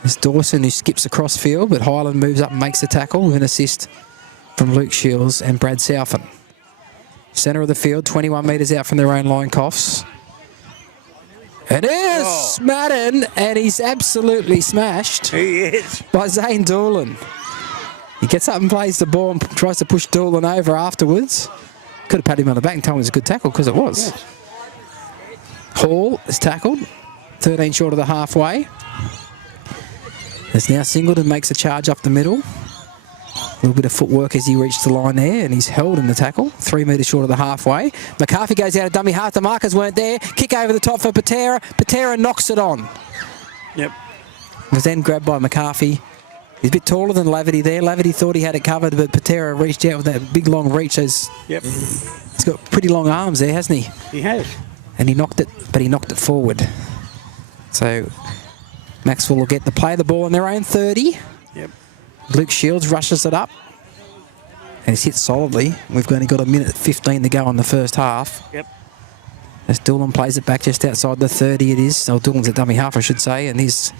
There's Dawson, who skips across field, but Highland moves up and makes the tackle with an assist from Luke Shields and Brad Southern. Centre of the field, 21 metres out from their own line, Coffs. It is Madden, and he's absolutely smashed. He is. By Zane Doolan. He gets up and plays the ball and tries to push Doolan over afterwards. Could have patted him on the back and told him it was a good tackle, because it was. Yes. Hall is tackled, 13 short of the halfway. There's now Singleton makes a charge up the middle. A little bit of footwork as he reached the line there, and he's held in the tackle, 3 metres short of the halfway. McCarthy goes out of dummy half. The markers weren't there. Kick over the top for Patera. Patera knocks it on. Yep. Was then grabbed by McCarthy. He's a bit taller than Laverty there. Laverty thought he had it covered, but Patera reached out with that big long reach. He's got pretty long arms there, hasn't he? He has. And he knocked it, but he knocked it forward. So Macksville will get the play of the ball on their own 30. Yep. Luke Shields rushes it up. And he's hit solidly. We've only got 1:15 to go on the first half. Yep. As Doolan plays it back just outside the 30 it is. Oh, Doolan's a dummy half, I should say. And he's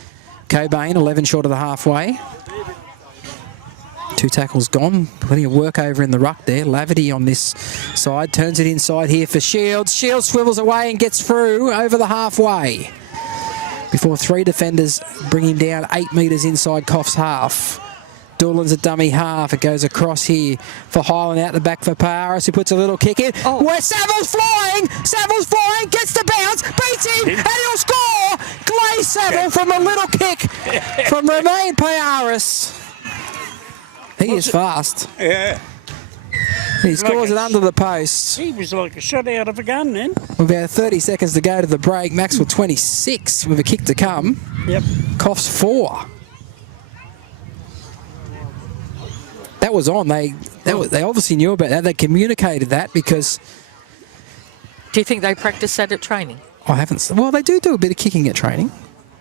Cobain, 11 short of the halfway. 2 tackles gone. Plenty of work over in the ruck there. Laverty on this side. Turns it inside here for Shields. Shields swivels away and gets through over the halfway. Before 3 defenders bring him down 8 metres inside Coffs half. Doolan's a dummy half. It goes across here for Highland out the back for Payaris, who puts a little kick in. Where Saville's flying! Saville's flying! Gets the bounce! Beats him! And he'll score! Glay Saville from a little kick from Romain Payaris. He is fast. Yeah. He scores it under the post. He was like a shot out of a gun then. With about 30 seconds to go to the break. Macksville 26 with a kick to come. Yep. Coffs 4. That was on. They obviously knew about that. They communicated that because... Do you think they practice that at training? I haven't... Well, they do a bit of kicking at training.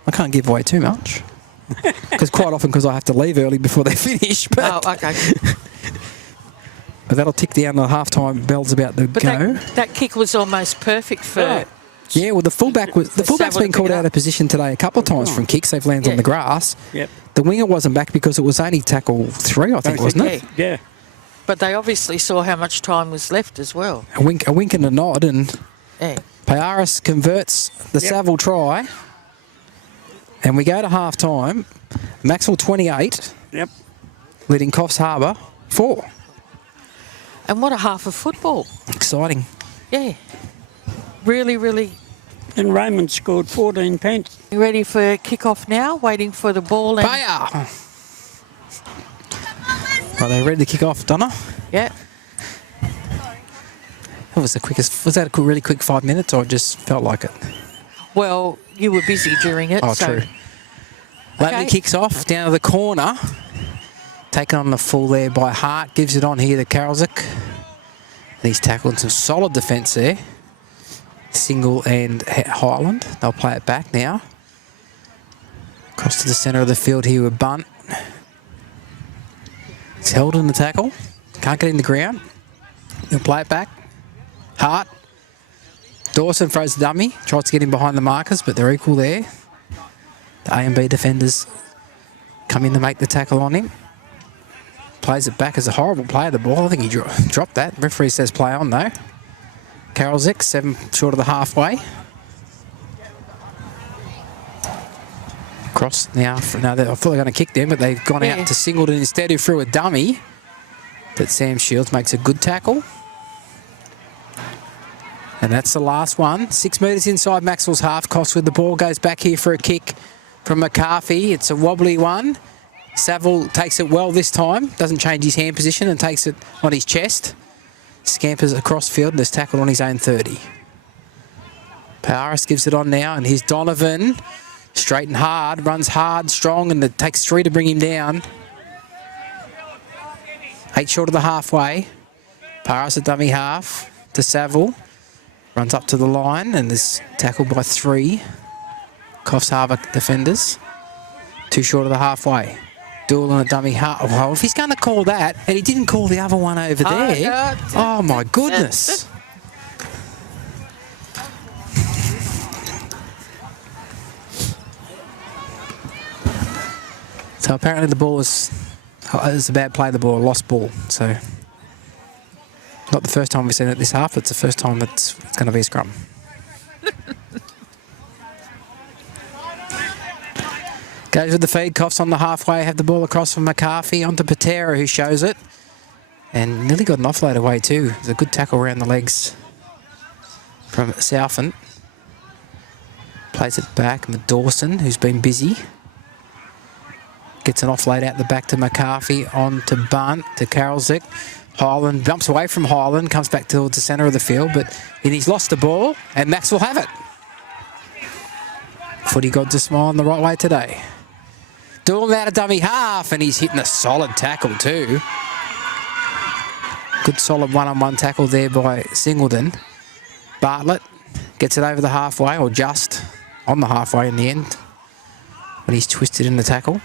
I can't give away too much. Because quite often I have to leave early before they finish. But, Oh, okay. but that'll tick down the half-time bells about the But go. that kick was almost perfect for... Yeah, well, the fullback's Savile been to called pick it out up. of position today a couple of times from kicks. They've landed on the grass. Yep. The winger wasn't back because it was only tackle 3, I think, wasn't it? Yeah. But they obviously saw how much time was left as well. A wink and a nod, and Yeah. Payaris converts the Savile try. And we go to half-time. Macksville 28, Yep. leading Coffs Harbour 4. And what a half of football. Exciting. Yeah. Really, really. And Raymond scored 14 pence. You ready for kick-off now? Waiting for the ball and... Paya! Are they ready to kick off, Donna? Yeah. That was the quickest. Was that a really quick 5 minutes, or just felt like it? Well, you were busy during it. Oh, so. true. Lavely Okay. kicks off down to the corner. Taken on the full there by Hart. Gives it on here to Karolzik. And he's tackled some solid defence there. Single and Highland. They'll play it back now. Across to the centre of the field here with Bunt. He's held in the tackle. Can't get in the ground. He'll play it back. Hart. Dawson throws the dummy. Tries to get in behind the markers, but they're equal there. The A and B defenders come in to make the tackle on him. Plays it back as a horrible play of the ball. I think he dropped that. Referee says play on though. Karolzik, 7 short of the halfway. Cross now. No, I thought they were going to kick them, but they've gone out to Singleton instead, who threw a dummy. But Sam Shields makes a good tackle. And that's the last one. 6 metres inside Macksville's half. Coffs with the ball. Goes back here for a kick from McCarthy. It's a wobbly one. Savile takes it well this time. Doesn't change his hand position and takes it on his chest. Scampers across field and is tackled on his own 30. Payaris gives it on now, and here's Donovan. Straight and hard. Runs hard, strong, and it takes 3 to bring him down. 8 short of the halfway. Payaris a dummy half to Savile. Runs up to the line and is tackled by 3 Coffs Harbour defenders. 2 short of the halfway. Dool and a dummy half. Well, if he's going to call that, and he didn't call the other one over there. Oh, my goodness. So apparently the ball was a bad play of the ball, a lost ball. So not the first time we've seen it this half. It's the first time it's going to be a scrum. Goes with the feed. Coffs on the halfway. Have the ball across from McCarthy onto Patera, who shows it. And nearly got an offload away too. It was a good tackle around the legs from Southend. Plays it back with Dawson, who's been busy. Gets an offload out the back to McCarthy, on to Bunt, to Karolzik. Highland bumps away from Highland, comes back towards the centre of the field, but he's lost the ball, and Max will have it. Footy gods are smiling the right way today. Doing that a dummy half, and he's hitting a solid tackle too. Good solid one-on-one tackle there by Singleton. Bartlett gets it over the halfway, or just on the halfway in the end, when he's twisted in the tackle.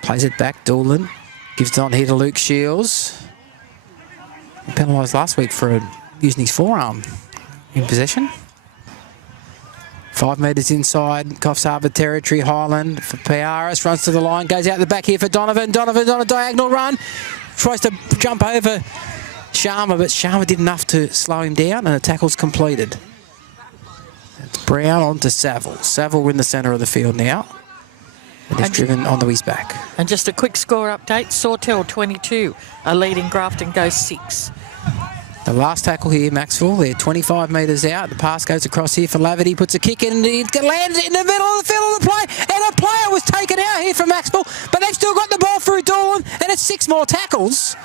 Plays it back, Doolan gives it on here to Luke Shields. Penalised last week for using his forearm in possession. 5 metres inside Coffs Harbour territory. Highland for Payaris, runs to the line, goes out the back here for Donovan. Donovan on a diagonal run, tries to jump over Sharma, but Sharma did enough to slow him down, and the tackle's completed. It's Brown on to Savile. Savile in the centre of the field now. And he's driven onto his back. And just a quick score update. Sawtell 22, a leading Grafton goes 6. The last tackle here, Macksville, they're 25 metres out. The pass goes across here for Laverty, puts a kick in, and he lands it in the middle of the field of the play, and a player was taken out here from Macksville, but they've still got the ball through Dolan, and it's 6 more tackles.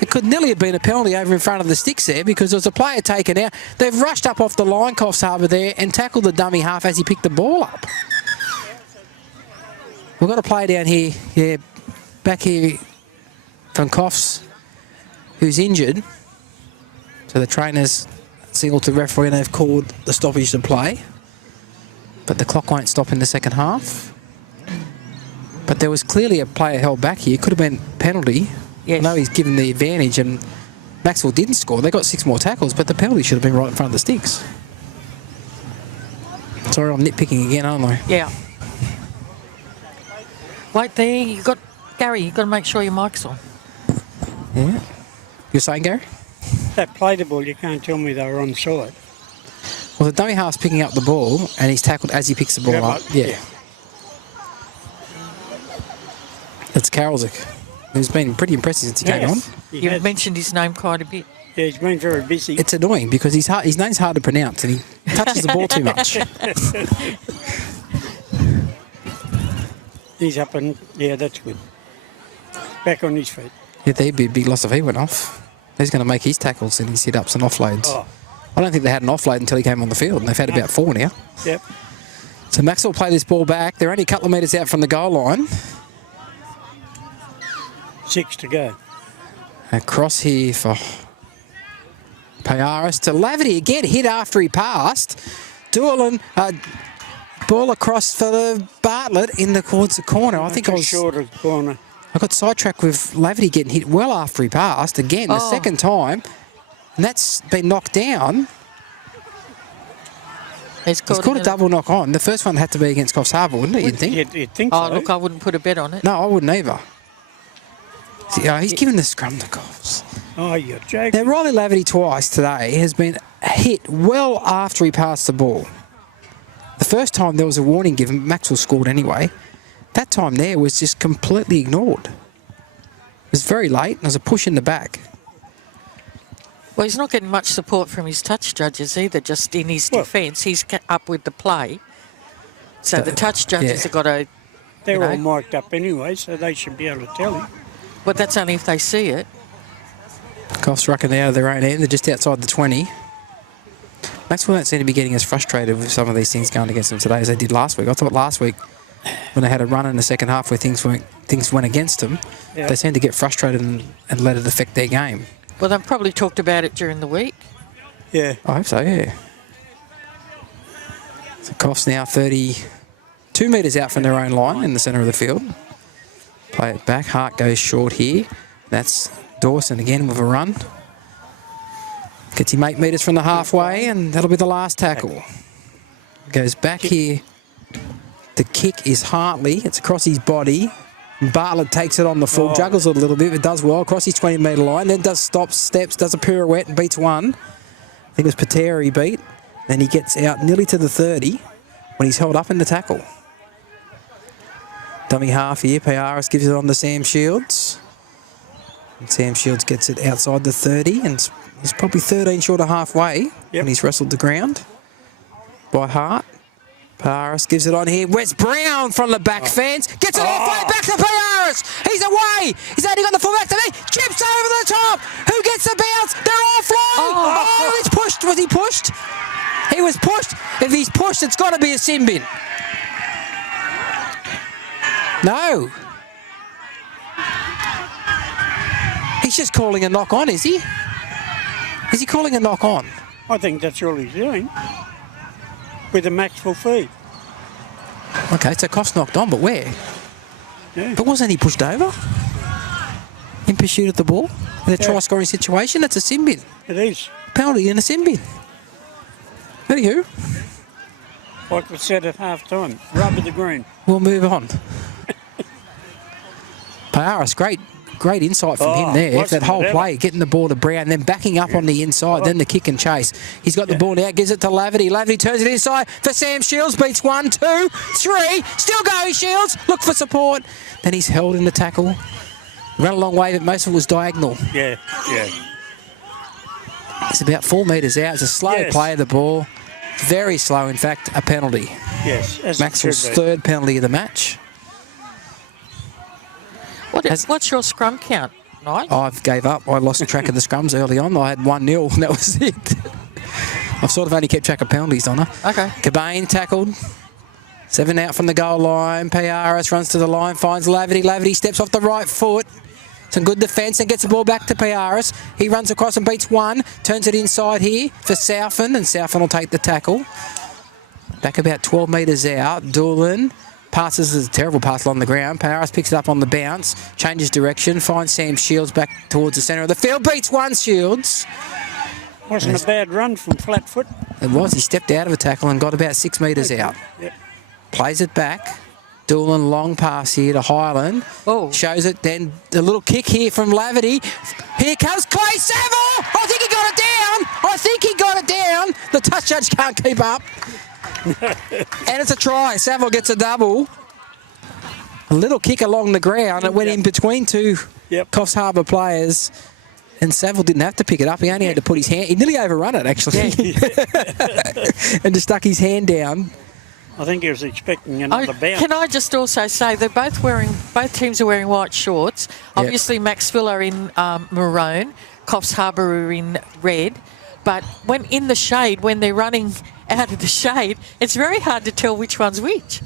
It could nearly have been a penalty over in front of the sticks there because there was a player taken out. They've rushed up off the line, Coffs Harbour there, and tackled the dummy half as he picked the ball up. We've got a play down here, yeah, back here from Coffs, who's injured. So the trainers signalled to the referee and they've called the stoppage of play. But the clock won't stop in the second half. But there was clearly a player held back here. Could have been penalty. Yes. I know he's given the advantage and Macksville didn't score. They got 6 more tackles, but the penalty should have been right in front of the sticks. Sorry, I'm nitpicking again, aren't I? Yeah. Wait there, Gary, you've got to make sure your mic's on. Yeah. You're saying, Gary? That played the ball, you can't tell me they were on side. Well, the dummy half's picking up the ball and he's tackled as he picks the ball up. Yeah. It's Karolzik, who's been pretty impressive since he came on. You've mentioned his name quite a bit. Yeah, he's been very busy. It's annoying because his name's hard to pronounce and he touches the ball too much. He's up and, yeah, that's good. Back on his feet. Yeah, there'd be a big loss if he went off. He's going to make his tackles and his sit-ups and offloads. Oh. I don't think they had an offload until he came on the field, and they've had about 4 now. Yep. So Max will play this ball back. They're only a couple of metres out from the goal line. 6 to go. Across here for Payaris to Laverty again, hit after he passed. Doolan, ball across for the Bartlett in towards the corner. I think I was short of the corner. I got sidetracked with Laverty getting hit well after he passed again the second time, and that's been knocked down. He's caught a double knock on. The first one had to be against Coffs Harbour, wouldn't it? You'd think. You'd think Oh, so. look, I wouldn't put a bet on it. No, I wouldn't either. See, he's given the scrum to Coffs. Oh, you're joking. Now, Riley Laverty twice today has been hit well after he passed the ball. The first time there was a warning given, Macksville scored anyway. That time there was just completely ignored. It was very late, and there was a push in the back. Well, he's not getting much support from his touch judges either, just in his defence. He's up with the play. So the touch judges have got to... They're all mic'd up anyway, so they should be able to tell him. But that's only if they see it. Coffs rucking out of their own end. They're just outside the 20. Macksville don't seem to be getting as frustrated with some of these things going against them today as they did last week. I thought last week, when they had a run in the second half where things went against them, they seemed to get frustrated and let it affect their game. Well, they've probably talked about it during the week. Yeah. I hope so, yeah. So Coffs now 32 metres out from their own line in the centre of the field. Play it back. Hart goes short here. That's Dawson again with a run. Gets him 8 metres from the halfway, and that'll be the last tackle. Goes back here. The kick is Hartley. It's across his body. Bartlett takes it on the full, juggles it a little bit, but does well across his 20-metre line. Then does stops, steps, does a pirouette and beats one. I think it was Patera he beat. Then he gets out nearly to the 30 when he's held up in the tackle. Dummy half here. Payaris gives it on to Sam Shields. And Sam Shields gets it outside the 30 and he's probably 13 short of halfway when he's wrestled the ground by Hart. Payaris gives it on here. Wes Brown from the back fence. Gets it off way back to Payaris. He's away. He's only got the full back to me. Chips over the top. Who gets the bounce? They're all flying. Oh, it's pushed. Was he pushed? He was pushed. If he's pushed, it's got to be a sin bin. No. He's just calling a knock on, is he? Is he calling a knock on? I think that's all he's doing. With a Macksville feed. Okay, so Coffs knocked on, but where? Yeah. But wasn't he pushed over? In pursuit of the ball? In a try-scoring situation? That's a sin bin. It is. Penalty in a sin bin. Anywho, Like we said at half-time, rubber the green. we'll move on. Payaris, great insight from him there. That whole play, getting the ball to Brown, then backing up on the inside, then the kick and chase. He's got the ball now, gives it to Laverty. Laverty turns it inside for Sam Shields, beats 1, 2, 3. Still going, Shields. Look for support. Then he's held in the tackle. Ran a long way, but most of it was diagonal. Yeah. It's about 4 metres out. It's a slow play of the ball. Very slow, in fact, a penalty. Yes. Macksville's third penalty of the match. What's your scrum count? Nice. I've gave up. I lost track of the scrums early on. I had 1-0 and that was it. I've sort of only kept track of penalties, Donna. Okay. Cobain tackled. 7 out from the goal line. PRS runs to the line, finds Laverty. Laverty steps off the right foot. Some good defence and gets the ball back to PRS. He runs across and beats one. Turns it inside here for Southend, and Southend will take the tackle. Back about 12 metres out. Doolan passes a terrible pass along the ground. PRS picks it up on the bounce, changes direction, finds Sam Shields back towards the centre of the field. Beats one, Shields. Wasn't a bad run from flat foot. It was. He stepped out of a tackle and got about 6 metres out. Yep. Plays it back. Doolan, long pass here to Highland. Oh. Shows it, then a little kick here from Laverty. Here comes Clay Saville! I think he got it down! I think he got it down! The touch judge can't keep up. And it's a try. Saville gets a double. A little kick along the ground. It went in between two Coffs Harbour players. And Saville didn't have to pick it up. He only had to put his hand... He nearly overrun it, actually. And just stuck his hand down. I think he was expecting another bounce. Can I just also say they're both teams are wearing white shorts. Obviously, Macksville are in maroon, Coffs Harbour are in red. But when in the shade, when they're running out of the shade, it's very hard to tell which one's which.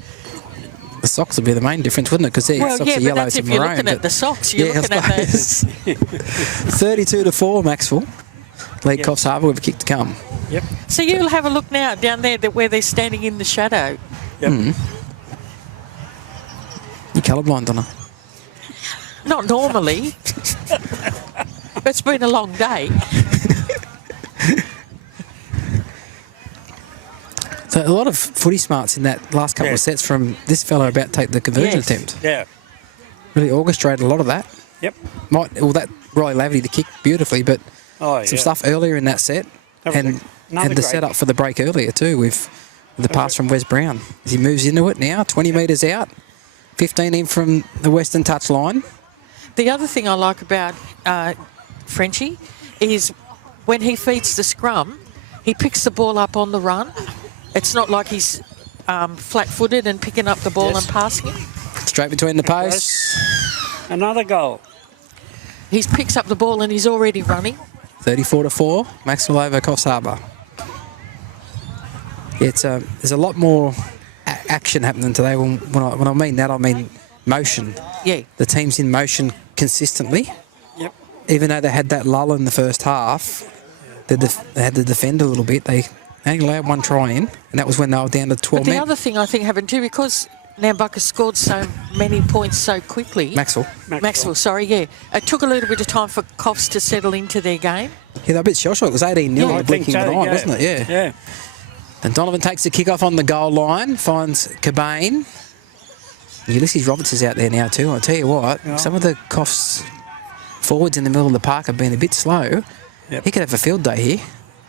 The socks would be the main difference, wouldn't it? Because their socks are yellow to maroon. You're looking at the socks. You're looking at those. 32-4, Macksville. Lead Coffs Harbour with a kick to come. Yep. So you'll have a look now down there where they're standing in the shadow. Yep. You're colourblind, Donna. Not normally. It's been a long day. So a lot of footy smarts in that last couple of sets from this fellow about to take the conversion attempt. Yeah. Really orchestrated a lot of that. Yep. That Riley Laverty, the kick beautifully, but some stuff earlier in that set. And the setup for the break earlier too with the pass from Wes Brown. As he moves into it now, 20 metres out, 15 in from the western touchline. The other thing I like about Frenchie is when he feeds the scrum, he picks the ball up on the run. It's not like he's flat-footed and picking up the ball and passing it. Straight between the posts. Another goal. He picks up the ball and he's already running. 34-4, Macksville over Coffs Harbour. There's a lot more action happening today. When I mean that, I mean motion. Yeah. The team's in motion consistently. Yep. Even though they had that lull in the first half, they had to defend a little bit. They only allowed one try in, and that was when they were down to 12 men. But the other thing I think happened too, because Nambucca scored so many points so quickly. Macksville, sorry, yeah. It took a little bit of time for Coffs to settle into their game. Yeah, they were a bit shell-shocked. It was 18-0 in the blinking of an eye, wasn't it? Yeah. And Donovan takes the kick-off on the goal line, finds Cobain. Ulysses Roberts is out there now too. I'll tell you what, some of the Coffs forwards in the middle of the park have been a bit slow. Yep. He could have a field day here.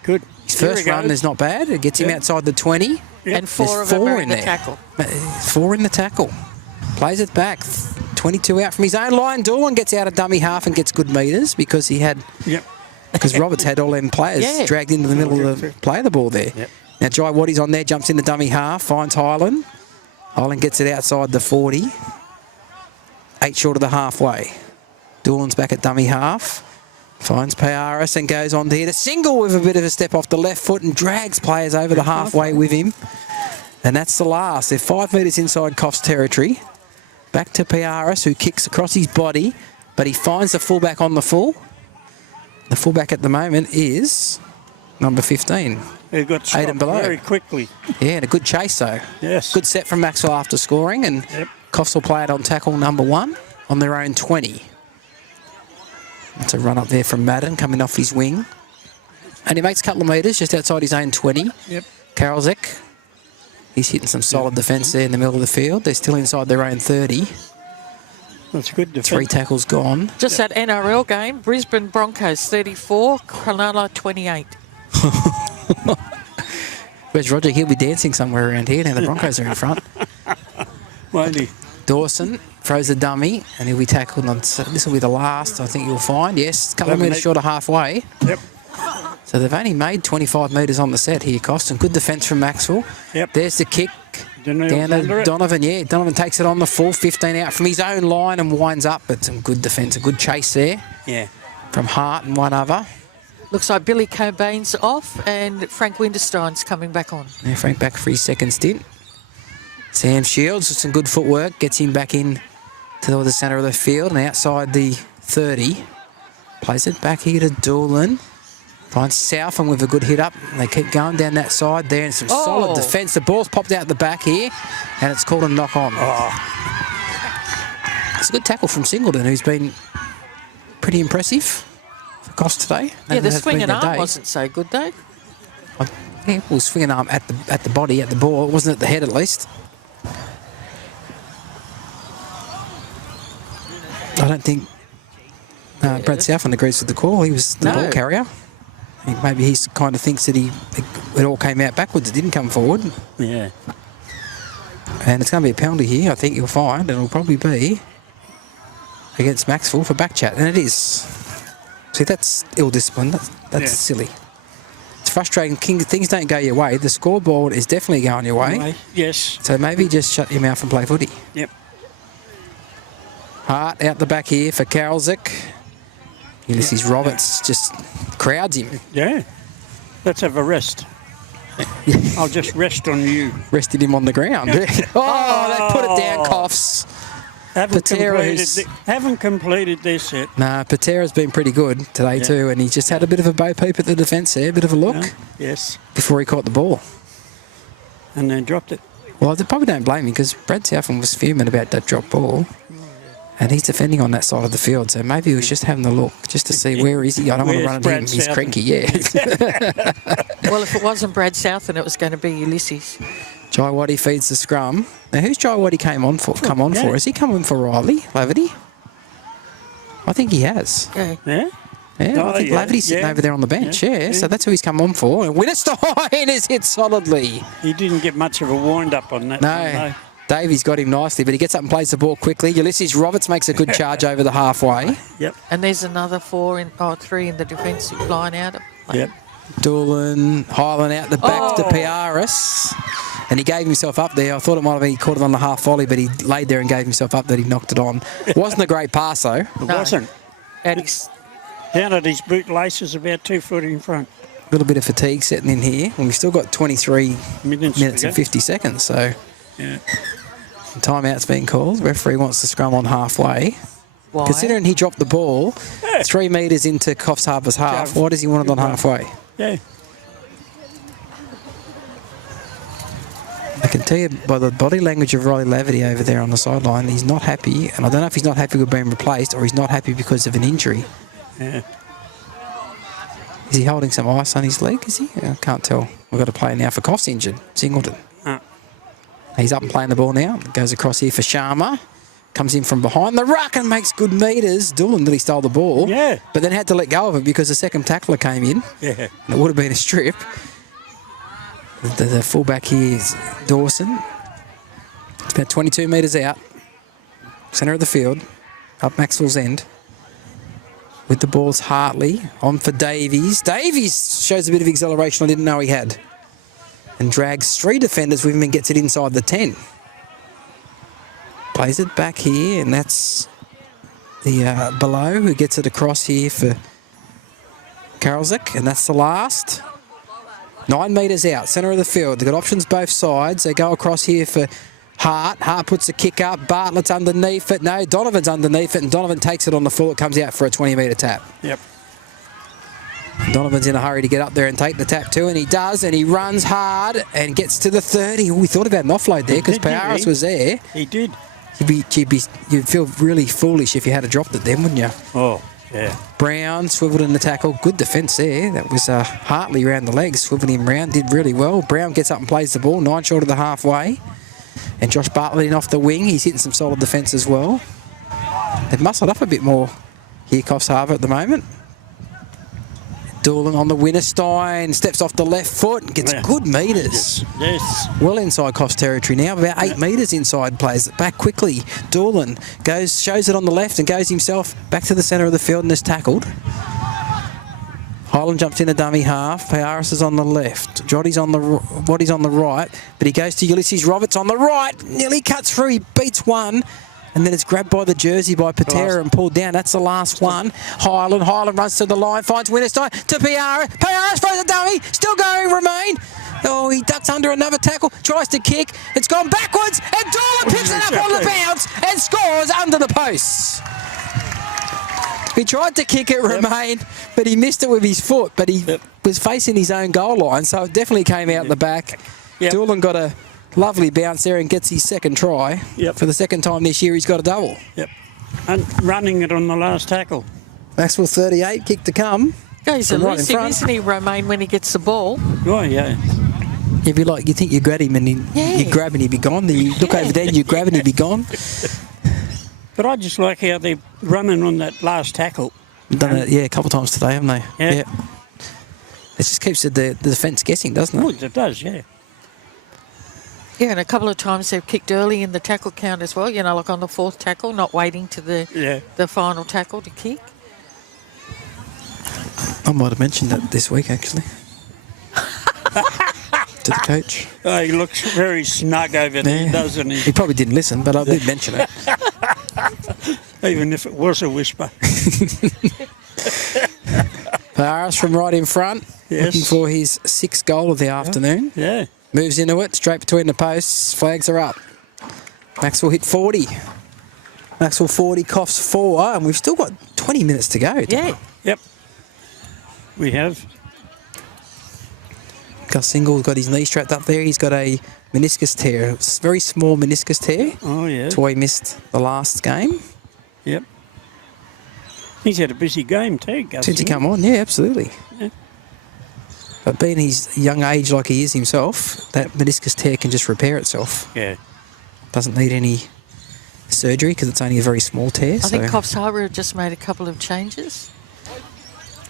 Good. His first run is not bad. It gets him outside the 20. And four of them are in the tackle. 4 in the tackle. Plays it back. 22 out from his own line. Doolan gets out of dummy half and gets good metres because he had... Because Roberts had all them players dragged into the middle of the play the ball there. Yep. Now Jai Waddy's on there, jumps into dummy half, finds Highland. Highland gets it outside the 40. 8 short of the halfway. Doolan's back at dummy half. Finds PRS and goes on to hit a single with a bit of a step off the left foot and drags players over the halfway with him. And that's the last. They're 5 metres inside Coffs territory. Back to PRS, who kicks across his body, but he finds the fullback on the full. The fullback at the moment is number 15. He got stopped 8 and below. very quickly. Yeah, and a good chase though. Yes. Good set from Macksville after scoring, and Coffs will play it on tackle number 1 on their own 20. That's a run up there from Madden coming off his wing. And he makes a couple of metres just outside his own 20. Yep. Karolzek, he's hitting some solid defence there in the middle of the field. They're still inside their own 30. That's good defence. 3 tackles gone. Just that NRL game, Brisbane Broncos 34, Cronulla 28. Where's Roger? He'll be dancing somewhere around here. Now the Broncos are in front. Won't he? Dawson throws a dummy and he'll be tackled on. So this will be the last, I think you'll find. Yes, a couple of metres short of halfway. Yep. So they've only made 25 metres on the set here, Cost, and good defence from Macksville. Yep. There's the kick. Down to Donovan, Donovan takes it on the full, 15 out from his own line and winds up, but some good defence, a good chase there. Yeah. from Hart and one other. Looks like Billy Cobain's off and Frank Winterstein's coming back on. Yeah, Frank back for his second stint. Sam Shields with some good footwork gets him back in to the centre of the field and outside the 30. Plays it back here to Doolan. Finds Southam with a good hit up. They keep going down that side there and some solid defence. The ball's popped out the back here and it's called a knock on. It's a good tackle from Singleton, who's been pretty impressive for Coffs today. Yeah, the swinging arm wasn't so good though. Yeah, well, swinging arm at the body, at the ball. It wasn't at the head at least. I don't think Brad Southam agrees with the call. He was the ball carrier. Maybe he kind of thinks that it all came out backwards. It didn't come forward. Yeah. And it's going to be a penalty here, I think you'll find. And it'll probably be against Macksville for back chat. And it is. See, that's ill-discipline. That's silly. It's frustrating. Things don't go your way. The scoreboard is definitely going your way. Yes. So maybe just shut your mouth and play footy. Yep. Hart out the back here for Karolzik. Ulysses Roberts just crowds him. Yeah. Let's have a rest. I'll just rest on you. Rested him on the ground. They put it down, Coffs. Haven't completed this yet. Nah, Patera's been pretty good today too, and he just had a bit of a bo peep at the defence there, a bit of a look. Yes. Before he caught the ball. And then dropped it. Well, they probably don't blame him because Brad Southam was fuming about that drop ball. And he's defending on that side of the field, so maybe he was just having a look just to see where is he. I don't want to run into him. He's cranky, Well, if it wasn't Brad Southam, it was going to be Ulysses. Jai Waddy feeds the scrum. Now, who's Jai Waddy come on for? Has he come in for Riley, Laverty? I think he has. Yeah. Yeah, I think Laverty's sitting over there on the bench, so that's who he's come on for. And Winterstein is hit solidly. He didn't get much of a wind-up on that. No. Davies got him nicely, but he gets up and plays the ball quickly. Ulysses Roberts makes a good charge over the halfway. Yep. And there's another 3 in the defensive line out. Yep. Doolan, Highland out the back to Piaris. And he gave himself up there. I thought it might have been he caught it on the half volley, but he laid there and gave himself up that he knocked it on. Wasn't a great pass, though. It wasn't. And Down at his boot laces about 2 foot in front. A little bit of fatigue setting in here. And we've still got 23 minutes and 50 seconds, so... Yeah. Timeout's been called. Referee wants the scrum on halfway. Why? Considering he dropped the ball 3 metres into Coffs Harbour's half, why does he want it on halfway? Yeah. I can tell you by the body language of Riley Laverty over there on the sideline, he's not happy. And I don't know if he's not happy with being replaced or he's not happy because of an injury. Yeah. Is he holding some ice on his leg, is he? I can't tell. We've got a player now for Coffs injured, Singleton. He's up and playing the ball now. Goes across here for Sharma. Comes in from behind the ruck and makes good metres. Doolan nearly stole the ball. Yeah. But then had to let go of it because the second tackler came in. Yeah. And it would have been a strip. The fullback here is Dawson. It's about 22 metres out. Centre of the field. Up Macksville's end. With the ball's Hartley. On for Davies. Davies shows a bit of acceleration I didn't know he had. And drags 3 defenders with him and gets it inside the 10. Plays it back here, and that's the Below who gets it across here for Karolzik, and that's the last. 9 metres out, centre of the field. They've got options both sides. They go across here for Hart. Hart puts a kick up. Bartlett's underneath it. No, Donovan's underneath it, and Donovan takes it on the full. It comes out for a 20-metre tap. Yep. Donovan's in a hurry to get up there and take the tap too, and he does, and he runs hard and gets to the 30. We thought about an offload there because Paris was there. He did. You'd feel really foolish if you had dropped it then, wouldn't you? Oh, yeah. Brown swiveled in the tackle. Good defence there. That was Hartley around the legs, swiveled him round, did really well. Brown gets up and plays the ball, 9 short of the halfway. And Josh Bartlett in off the wing. He's hitting some solid defence as well. They've muscled up a bit more here, Coffs Harbour at the moment. Doolan on the Winterstein, steps off the left foot, gets good metres. Yes. Well inside Coffs territory now, about 8 metres inside, plays it back quickly. Doolan shows it on the left and goes himself back to the centre of the field and is tackled. Highland jumps in a dummy half. Paris is on the left. Waddy's on the right, but he goes to Ulysses Roberts on the right. Nearly cuts through. He beats one And then it's grabbed by the jersey by Patera and pulled down. That's the last one. Highland runs to the line, finds Winterstein to Piara. Piara throws a dummy, still going, Romain. Oh, he ducks under another tackle, tries to kick. It's gone backwards, and Dolan picks it up on the bounce and scores under the posts. He tried to kick it, Romain, but he missed it with his foot, but he was facing his own goal line, so it definitely came out the back. Dolan got a lovely bounce there and gets his second try. For the second time this year, he's got a double. And running it on the last tackle. Macksville 38, kick to come. He's elusive, isn't he, Romain, when he gets the ball? Oh, yeah. You'd be like, you think you grab him and you grab and he'd be gone. Then you look over there and you grab and he'd be gone. But I just like how they're running on that last tackle. Done it, a couple of times today, haven't they? Yeah. It just keeps the defence guessing, doesn't it? Oh, it does, yeah. Yeah, and a couple of times they've kicked early in the tackle count as well, like on the fourth tackle, not waiting to the final tackle to kick. I might have mentioned that this week, actually. To the coach. Oh, he looks very snug over there, doesn't he? He probably didn't listen, but I did mention it. Even if it was a whisper. Paris from right in front, looking for his 6th goal of the afternoon. Yeah. Moves into it, straight between the posts. Flags are up. Macksville hit 40. Macksville 40, Coffs 4, and we've still got 20 minutes to go. Yeah. Yep. We have. Gus Single's got his knee strapped up there. He's got a meniscus tear, very small meniscus tear. Oh, yeah. That's why he missed the last game. Yep. He's had a busy game too, Gus. Since he come on, yeah, absolutely. Yeah. But being his young age like he is himself, that meniscus tear can just repair itself. Yeah. Doesn't need any surgery because it's only a very small tear. I think Coffs Harbour have just made a couple of changes.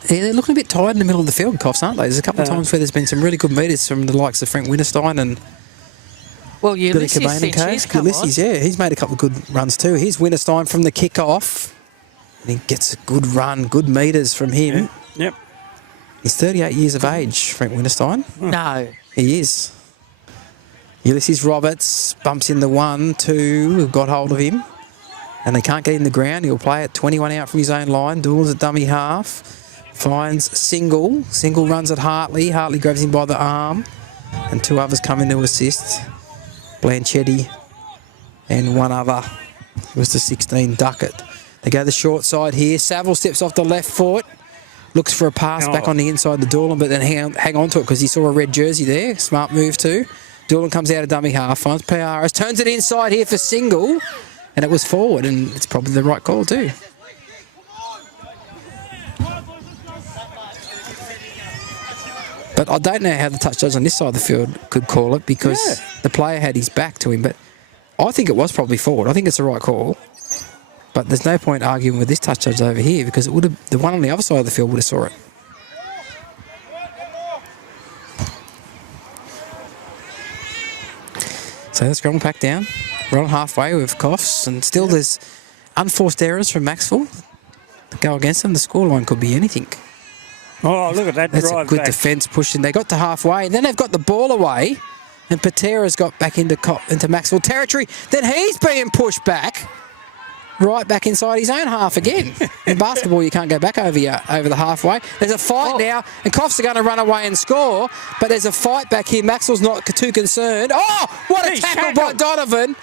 Yeah, they're looking a bit tired in the middle of the field, Coffs, aren't they? There's a couple of times where there's been some really good metres from the likes of Frank Winterstein and Ulysses, since he's come Ulysses, on. he's made a couple of good runs too. Here's Winterstein from the kick-off. And he gets a good run, good metres from him. Yeah. Yep. He's 38 years of age, Frank Winterstein. No. He is. Ulysses Roberts bumps in the 1-2, who got hold of him. And they can't get in the ground. He'll play it 21 out from his own line. Dool's a dummy half. Finds Single. Single runs at Hartley. Hartley grabs him by the arm. And 2 others come in to assist. Blanchetti and 1 other. It was the 16, Duckett. They go the short side here. Saville steps off the left foot. Looks for a pass back on the inside the Doolan, but then hang on to it because he saw a red jersey there. Smart move too. Doolan comes out of dummy half. Finds Piaris. Turns it inside here for Single. And it was forward, and it's probably the right call too. But I don't know how the touch judge on this side of the field could call it because the player had his back to him. But I think it was probably forward. I think it's the right call. But there's no point arguing with this touch judge over here because it would have, the one on the other side of the field would have saw it. So let's go on back down. We're on halfway with Coffs, and still there's unforced errors from Macksville to go against them. The scoreline could be anything. Oh, look at that That's drive a good back. defence pushing. They got to halfway, and then they've got the ball away, and Patera's got back into Macksville territory. Then he's being pushed back, right back inside his own half again. In basketball, you can't go back over the halfway. There's a fight now, and Coffs are going to run away and score, but there's a fight back here. Maxwell's not too concerned. Oh, what a tackle by Donovan.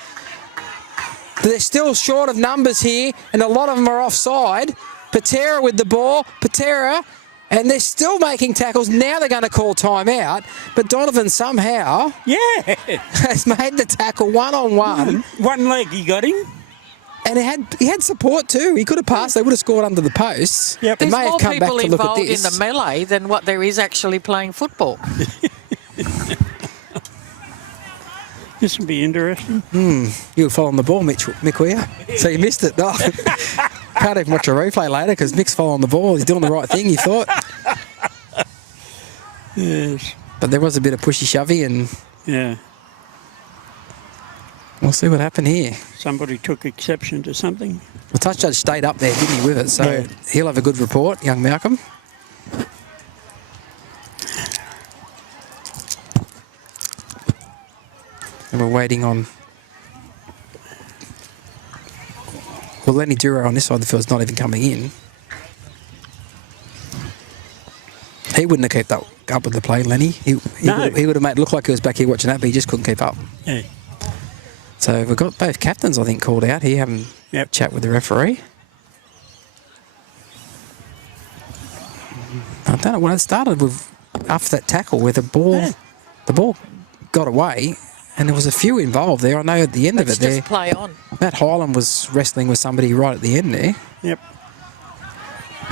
They're still short of numbers here, and a lot of them are offside. Patera with the ball. Patera, and they're still making tackles. Now they're going to call timeout, but Donovan somehow has made the tackle one-on-one. One leg he got him. And he had support too. He could have passed. They would have scored under the posts. Yep. They There's may have more come back people to look at involved in this. the melee than what there is actually playing football. This will be interesting. You were following the ball, Mick Weir. So you missed it. No. Can't even watch a replay later because Mick's following the ball. He's doing the right thing, you thought. Yes. But there was a bit of pushy-shovey, and Yeah. we'll see what happened here. Somebody took exception to something. The touch judge stayed up there, didn't he, with it? So he'll have a good report, young Malcolm. And we're waiting on Well, Lenny Duro on this side of the field is not even coming in. He wouldn't have kept up with the play, Lenny. He would have made it look like he was back here watching that, but he just couldn't keep up. Yeah. So we've got both captains, I think, called out here, having a chat with the referee. I don't know when it started with after that tackle where the ball got away, and there was a few involved there. I know at the end of it there, play on. Matt Hyland was wrestling with somebody right at the end there. Yep.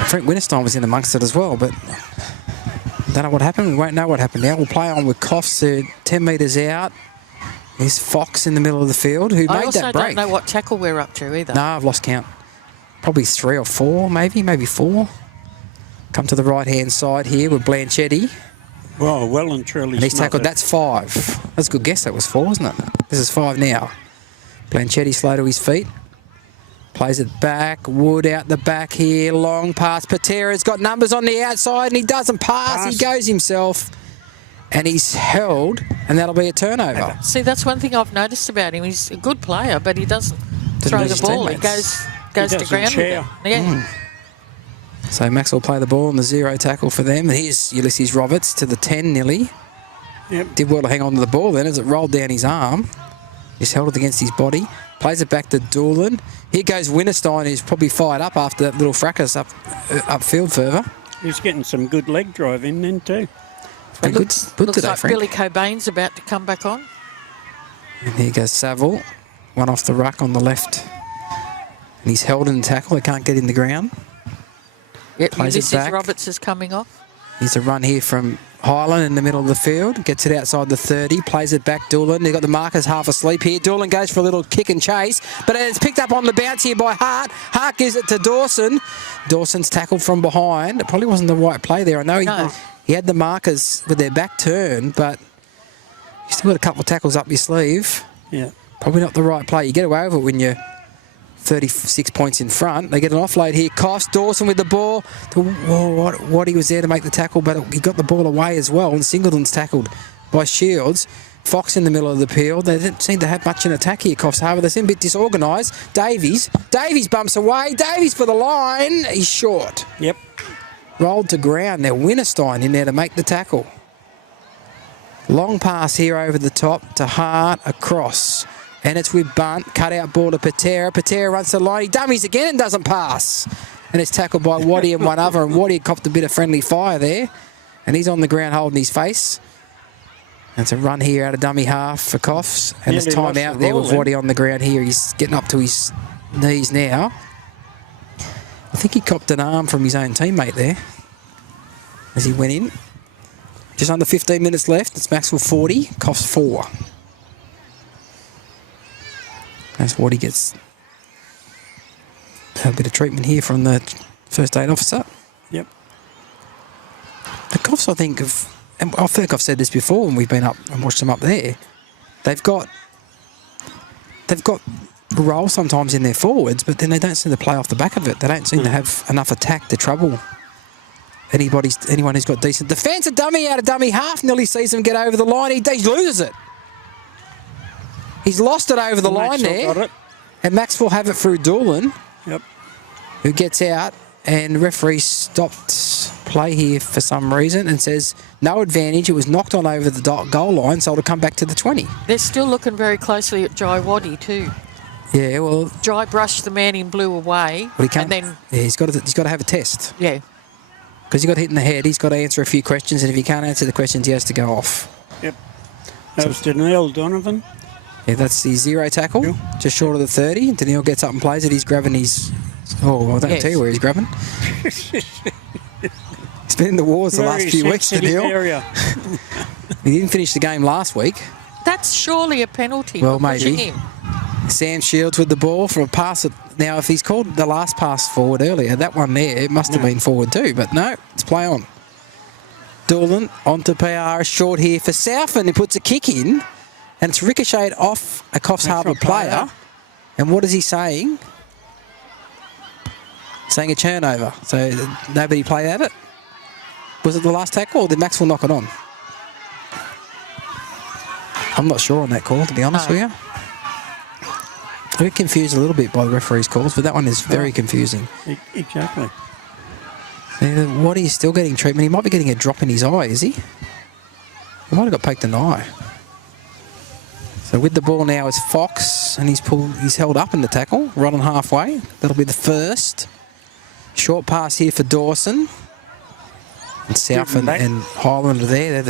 Frank Winterstein was in amongst it as well, but don't know what happened. We won't know what happened now. We'll play on with Coffs 10 metres out. There's Fox in the middle of the field who made that break. I also don't know what tackle we're up to either. No, I've lost count. Probably 3 or 4, maybe 4. Come to the right-hand side here with Blanchetti. Well and truly. And he's tackled. That's 5. That's a good guess. That was 4, wasn't it? This is 5 now. Blanchetti slow to his feet. Plays it back. Wood out the back here. Long pass. Patera's got numbers on the outside and he doesn't pass. He goes himself. And he's held, and that'll be a turnover. See, that's one thing I've noticed about him. He's a good player, but he doesn't throw the ball. He goes to ground with it. Yeah. So Max will play the ball on the 0 tackle for them. Here's Ulysses Roberts to the 10 nearly. Yep. Did well to hang on to the ball then as it rolled down his arm. Just held it against his body. Plays it back to Doolan. Here goes Winterstein, who's probably fired up after that little fracas upfield further. He's getting some good leg drive in then too. Good looks today, like Frank. Billy Cobain's about to come back on. And here goes Saville. One off the ruck on the left. And he's held in the tackle. He can't get in the ground. Yep, Ulysses Roberts is coming off. Here's a run here from Highland in the middle of the field. Gets it outside the 30. Plays it back Doolan. They've got the markers half asleep here. Doolan goes for a little kick and chase. But it's picked up on the bounce here by Hart. Hart gives it to Dawson. Dawson's tackled from behind. It probably wasn't the right play there. I know he had the markers with their back turned, but you still got a couple of tackles up your sleeve. Yeah. Probably not the right play. You get away with it when you're 36 points in front. They get an offload here. Coffs, Dawson with the ball. What he was there to make the tackle, but he got the ball away as well. And Singleton's tackled by Shields. Fox in the middle of the field. They didn't seem to have much in attack here, Coffs Harbour. They seem a bit disorganised. Davies bumps away. Davies for the line. He's short. Yep. Rolled to ground. Now Winterstein in there to make the tackle. Long pass here over the top to Hart across. And it's with Bunt. Cut out ball to Patera. Patera runs to the line. He dummies again and doesn't pass. And it's tackled by Waddy and one other. And Waddy copped a bit of friendly fire there. And he's on the ground holding his face. And it's a run here out of dummy half for Coffs. And it's time out there with Waddy on the ground here. He's getting up to his knees now. I think he copped an arm from his own teammate there as he went in. Just under 15 minutes left. It's Macksville 40, Coffs 4. That's what he gets. A bit of treatment here from the first aid officer. Yep. The Coffs, I think, and I think I've said this before when we've been up and watched them up there. They've got a role sometimes in their forwards, but then they don't seem to play off the back of it. They don't seem to have enough attack to trouble anyone who's got decent defence. A dummy out of dummy half nearly sees him get over the line. He loses it. He's lost it over the line there. And Macksville have it through Doolan. Yep. Who gets out, and the referee stopped play here for some reason and says no advantage. It was knocked on over the goal line, so it'll come back to the 20. They're still looking very closely at Jai Waddy too. Yeah, well, Jai brushed the man in blue away, he can't, and then he's got to have a test. Yeah. Because he got hit in the head, he's got to answer a few questions, and if he can't answer the questions, he has to go off. Yep. That was Daniel Donovan. Yeah, that's the 0 tackle, just short of the 30. Daniel gets up and plays it. He's grabbing his... Oh, I don't tell you where he's grabbing. He's been in the wars the last few weeks, Daniel. He didn't finish the game last week. That's surely a penalty. Well, for pushing maybe. Him. Sam Shields with the ball for a pass. Now, if he's called the last pass forward earlier, that one there, it must have been forward too. But no, it's play on. Doolan onto PR, short here for South, and he puts a kick in. And it's ricocheted off a Coffs Harbour player. And what is he saying? Saying a turnover. So nobody played at it. Was it the last tackle, or did Macksville knock it on? I'm not sure on that call, to be honest with you. I get confused a little bit by the referee's calls, but that one is very confusing. Exactly. What, he's still getting treatment? He might be getting a drop in his eye, is he? He might have got poked in the eye. So with the ball now is Fox, and he's held up in the tackle, right on halfway. That'll be the first. Short pass here for Dawson. And South and Highland are there.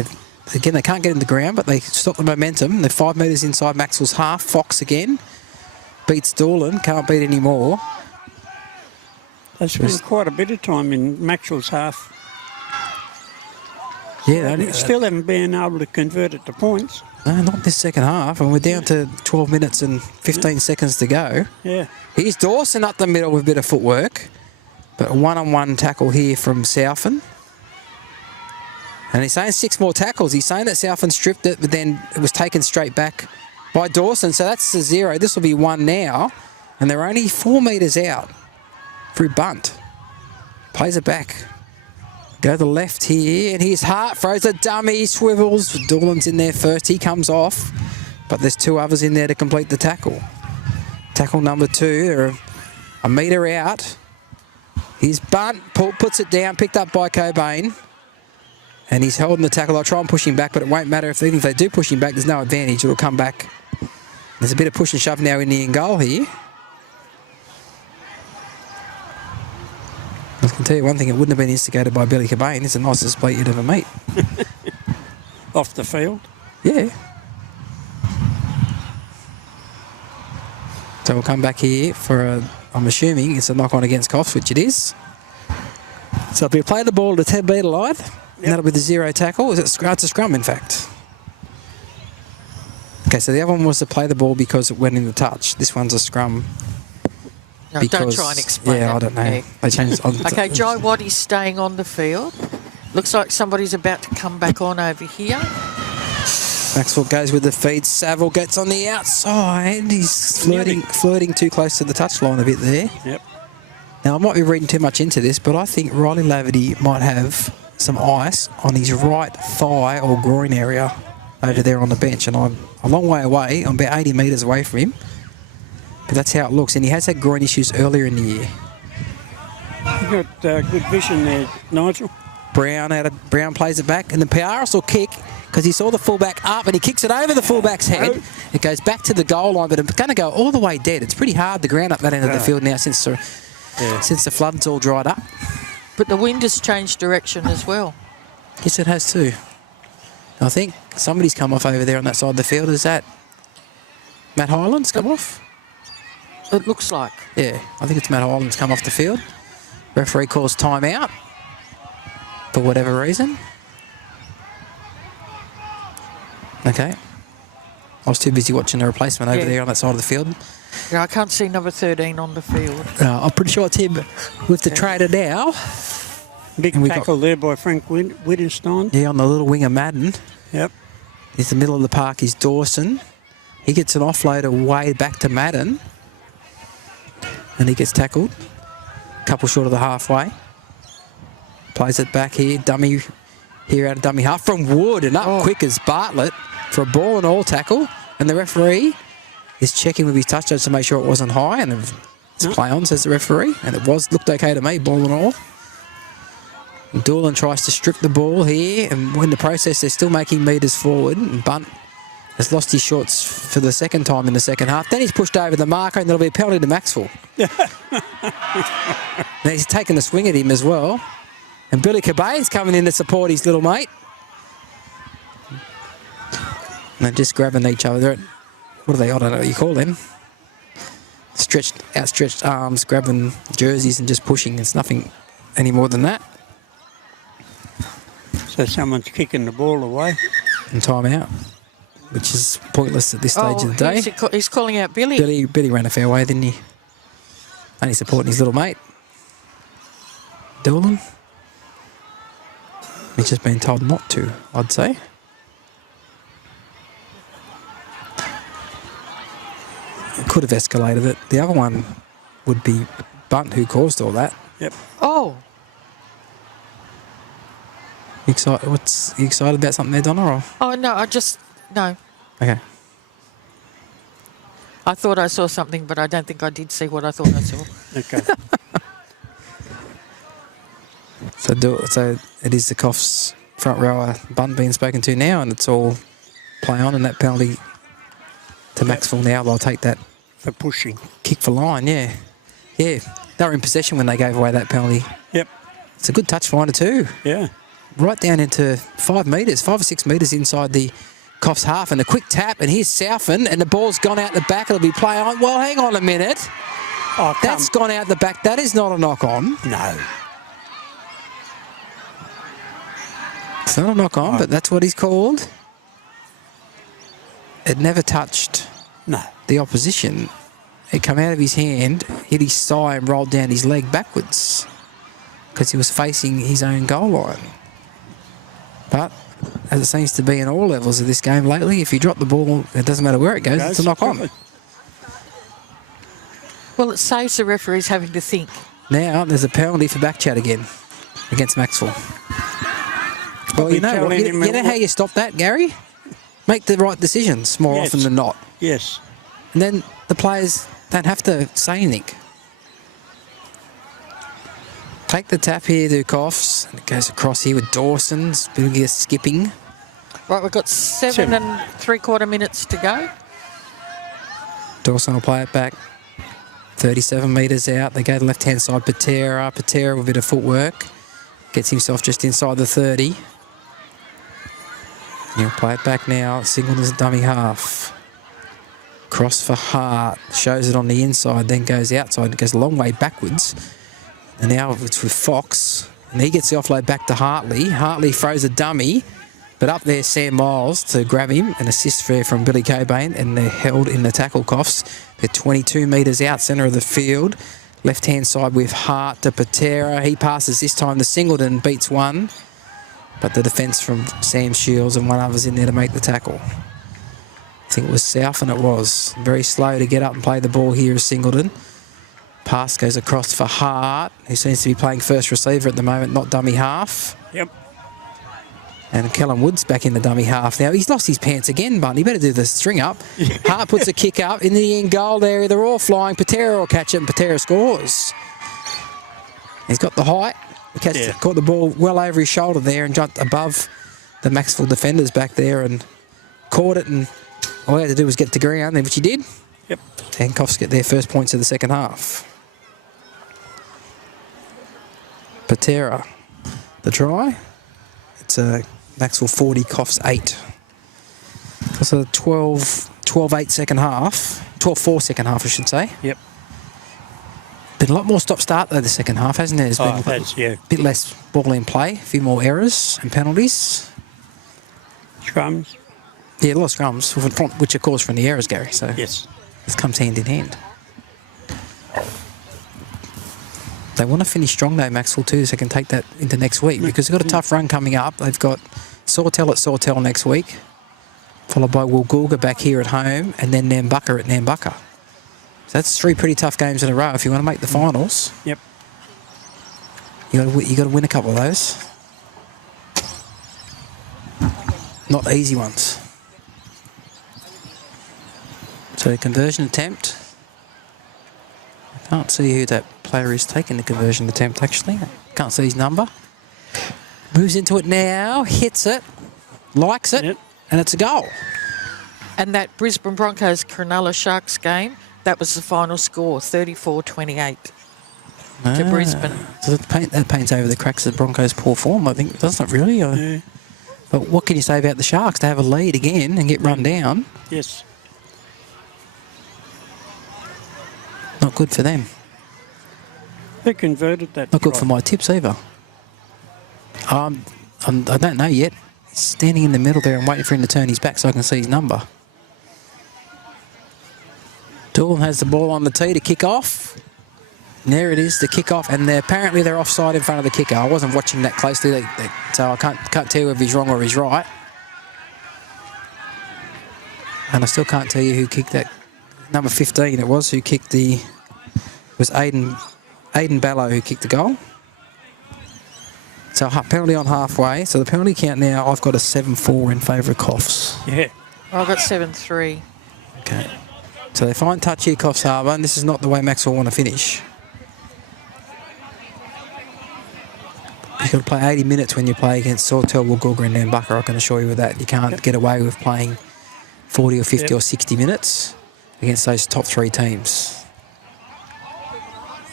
Again, they can't get in the ground, but they stop the momentum. They're 5 metres inside Macksville's half. Fox again. Beats Doolan, can't beat any more. They spent quite a bit of time in Macksville's half. Yeah, they still haven't been able to convert it to points. No, not this second half, and we're down to 12 minutes and 15 seconds to go. Yeah. Here's Dawson up the middle with a bit of footwork, but a one-on-one tackle here from Southend. And he's saying 6 more tackles. He's saying that Southend stripped it, but then it was taken straight back by Dawson. So that's a 0. This will be 1 now, and they're only 4 metres out through bunt. Plays it back. Go to the left here, and here's Hart, throws a dummy, swivels. Doolan's in there first, he comes off, but there's 2 others in there to complete the tackle. Tackle number 2, they're a metre out. Here's bunt, puts it down, picked up by Cobain, and he's holding the tackle. I'll try and push him back, but it won't matter. Even if they do push him back, there's no advantage, it'll come back. There's a bit of push and shove now in the end goal here. I can tell you one thing, it wouldn't have been instigated by Billy Cobain. It's the nicest plate you'd ever meet. Off the field? Yeah. So we'll come back here for I'm assuming it's a knock-on against Coffs, which it is. So if we play the ball to 10 metre line, that'll be the 0 tackle. It's a scrum, in fact. Okay, so the other one was to play the ball because it went in the touch. This one's a scrum. No, don't try and explain Yeah, that. I don't know. Yeah. They changed. Okay, Jai Wattie's staying on the field. Looks like somebody's about to come back on over here. Maxwell goes with the feed. Saville gets on the outside. He's flirting too close to the touchline a bit there. Yep. Now, I might be reading too much into this, but I think Riley Laverty might have some ice on his right thigh or groin area over there on the bench. And I'm a long way away. I'm about 80 metres away from him. But that's how it looks. And he has had groin issues earlier in the year. You've got good vision there, Nigel. Brown plays it back. And the Piaris will kick because he saw the fullback up and he kicks it over the fullback's head. It goes back to the goal line, but it's going to go all the way dead. It's pretty hard to ground up that end of the field now since the flood's all dried up. But the wind has changed direction as well. Yes, it has too. I think somebody's come off over there on that side of the field. Is that Matt Highland's come off? It looks like. Yeah, I think it's Matt Highland's come off the field. Referee calls timeout for whatever reason. Okay. I was too busy watching a replacement over there on that side of the field. Yeah, I can't see number 13 on the field. I'm pretty sure it's him with the trader now. Big tackle there by Frank Wittgenstein. Yeah, on the little wing of Madden. Yep. He's the middle of the park is Dawson. He gets an offloader way back to Madden. And he gets tackled. Couple short of the halfway. Plays it back here. Dummy here out of dummy half from Wood. And up quick as Bartlett for a ball and all tackle. And the referee is checking with his touch judge to make sure it wasn't high. And it's play on, says the referee. And it looked okay to me, ball and all. And Doolan tries to strip the ball here. And in the process, they're still making metres forward. And Bunt has lost his shorts for the second time in the second half. Then he's pushed over the marker and there'll be a penalty to Macksville. Now he's taken a swing at him as well. And Billy Cobain's coming in to support his little mate. And they're just grabbing each other. What are they? I don't know what you call them. Outstretched arms, grabbing jerseys and just pushing. It's nothing any more than that. So someone's kicking the ball away. And time out, which is pointless at this stage of the day. He's calling out Billy. Billy ran a fair way, didn't he? Only supporting his little mate. Doolan. He's just been told not to, I'd say. It could have escalated it. The other one would be Bunt, who caused all that. Yep. Oh. You excited about something there, Donna? Or? Oh, no, no. Okay. I thought I saw something, but I don't think I did see what I thought I saw. Okay. So it is the Coffs front rower Bunt being spoken to now, and it's all play on, and that penalty to Macksville now. They'll take that For pushing. kick for line, yeah. Yeah, they were in possession when they gave away that penalty. Yep. It's a good touch finder too. Yeah. Right down into 5 metres, 5 or 6 metres inside the Coffs half, and a quick tap, and here's Southern, and the ball's gone out the back. It'll be play on. Well, hang on a minute. Oh, That's gone out the back. That is not a knock on. No. It's not a knock on, but that's what he's called. It never touched No. the opposition. It came out of his hand, hit his thigh, and rolled down his leg backwards because he was facing his own goal line. But as it seems to be in all levels of this game lately, if you drop the ball, it doesn't matter where it goes, it's a knock on. Well, it saves the referees having to think. Now there's a penalty for back chat again against Macksville. Well, you know what? You know how you stop that, Gary? Make the right decisions more often than not. Yes. And then the players don't have to say anything. Take the tap here to Coffs. And it goes across here with Dawson's. Bit of skipping. Right, we've got 7 3/4 minutes to go. Dawson will play it back. 37 metres out. They go to the left-hand side. Patera with a bit of footwork. Gets himself just inside the 30. He'll play it back now. Singleton's dummy half. Cross for Hart. Shows it on the inside, then goes outside. It goes a long way backwards. And now it's with Fox. And he gets the offload back to Hartley. Hartley throws a dummy. But up there, Sam Miles to grab him. An assist there from Billy Cobain. And they're held in the tackle, Coffs. They're 22 metres out, centre of the field. Left-hand side with Hart to Patera. He passes this time to Singleton. Beats one. But the defence from Sam Shields and one other's in there to make the tackle. I think it was South, and it was. Very slow to get up and play the ball here is Singleton. Pass goes across for Hart, who seems to be playing first receiver at the moment, not dummy half. Yep. And Kellen Wood's back in the dummy half now. He's lost his pants again, but he better do the string up. Hart puts a kick up in the end goal area. They're all flying. Patera will catch it, and Patera scores. He's got the height. He caught the ball well over his shoulder there and jumped above the Macksville defenders back there and caught it, and all he had to do was get to ground, which he did. Yep. And Coffs get their first points of the second half. Patera, the try. It's a Macksville 40, Coffs 8. It's a 12-8 second half. 12-4 second half, I should say. Yep. Been a lot more stop-start though the second half, hasn't there? There's been a bit less ball in play, a few more errors and penalties. Scrums. Yeah, a lot of scrums, which of course from the errors, Gary. So yes, this comes hand in hand. They want to finish strong though, Macksville too, so they can take that into next week because they've got a tough run coming up. They've got Sawtell at Sawtell next week, followed by Woolgoolga back here at home, and then Nambucca at Nambucca. So that's 3 pretty tough games in a row if you want to make the finals. Yep. You got to win a couple of those. Not easy ones. So conversion attempt. I can't see who that player is taking the conversion attempt actually. Can't see his number. Moves into it now, hits it, likes it, and it's a goal. And that Brisbane Broncos Cronulla Sharks game, that was the final score, 34-28 to Brisbane. So that paints over the cracks of Broncos' poor form, I think, doesn't it really? Yeah. But what can you say about the Sharks to have a lead again and get run down? Yes. Not good for them. They converted that. Not good for my tips either. I don't know yet. He's standing in the middle there and waiting for him to turn his back so I can see his number. Doolan has the ball on the tee to kick off. And there it is, the kick off, and apparently they're offside in front of the kicker. I wasn't watching that closely, so I can't tell you if he's wrong or he's right. And I still can't tell you who kicked that. Number 15 it was, who kicked the... It was Aiden Ballo who kicked the goal. So penalty on halfway. So the penalty count now, I've got a 7-4 in favour of Coffs. Yeah. I've got 7-3. Okay. So they find touch here, Coffs Harbour, and this is not the way Macksville want to finish. You've got to play 80 minutes when you play against Sawtell, Woolgoolga and Nambucca, I can assure you of that. You can't get away with playing 40 or 50 or 60 minutes against those top 3 teams.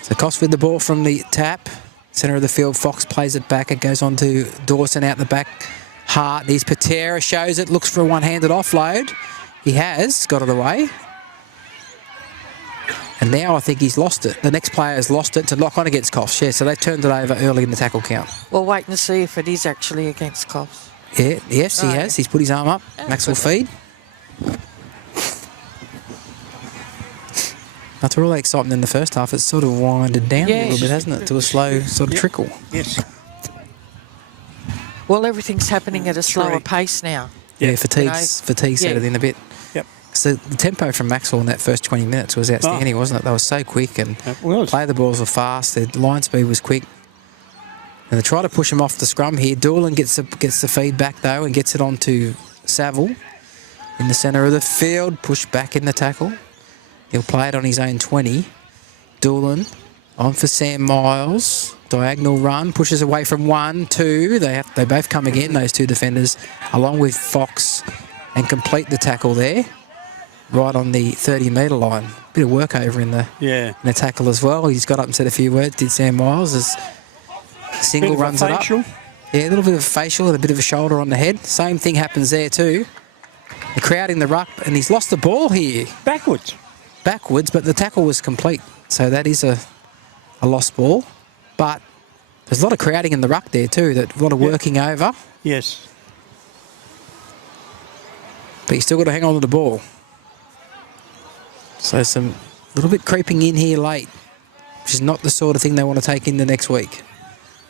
So Coffs with the ball from the tap. Centre of the field, Fox plays it back. It goes on to Dawson out the back. Hart, here's Patera, shows it, looks for a one-handed offload. He has got it away. And now I think he's lost it. The next player has lost it to lock on against Coffs. Yeah, so they turned it over early in the tackle count. We'll wait and see if it is actually against Coffs. Yeah, yes, he has. He's put his arm up. Macksville feed. After all the excitement in the first half, it's sort of winded down a little bit, hasn't it, to a slow sort of trickle. Yes. Well, everything's happening at a slower pace now. Yeah, fatigue set it in a bit. Yep. So the tempo from Macksville in that first 20 minutes was outstanding, wasn't it? They were so quick and play the balls were fast. Their line speed was quick. And they try to push him off the scrum here. Doolan gets the feed back, though, and gets it on to Saville in the centre of the field. Push back in the tackle. He'll play it on his own 20. Doolan on for Sam Miles. Diagonal run. Pushes away from 1, 2. They both come again, those 2 defenders, along with Fox, and complete the tackle there. Right on the 30-metre line. Bit of work over in the tackle as well. He's got up and said a few words, did Sam Miles, as Single runs it up. Yeah, a little bit of a facial and a bit of a shoulder on the head. Same thing happens there too. The crowd in the ruck, and he's lost the ball here. Backwards, but the tackle was complete. So that is a lost ball. But there's a lot of crowding in the ruck there too, a lot of working over. Yes. But you still got to hang on to the ball. So some little bit creeping in here late, which is not the sort of thing they want to take in the next week.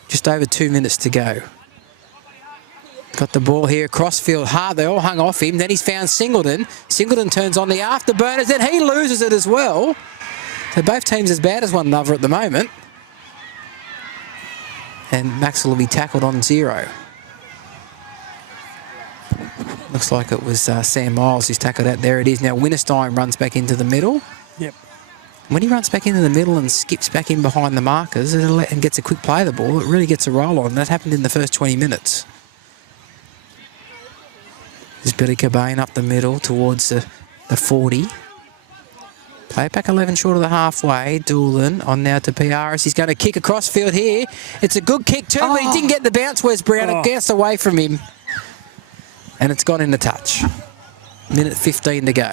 Just over 2 minutes to go. Got the ball here, crossfield hard. They all hung off him. Then he's found Singleton. Singleton turns on the afterburners. Then he loses it as well. So both teams as bad as one another at the moment. And Macksville will be tackled on 0. Looks like it was Sam Miles who's tackled out. There it is. Now Winterstein runs back into the middle. Yep. When he runs back into the middle and skips back in behind the markers and gets a quick play of the ball, it really gets a roll on. That happened in the first 20 minutes. There's Billy Cobain up the middle towards the 40. Play it back 11 short of the halfway. Doolan on now to PRS. He's going to kick across field here. It's a good kick too, but he didn't get the bounce. Wes Brown. It gets away from him. And it's gone in the touch. Minute 15 to go.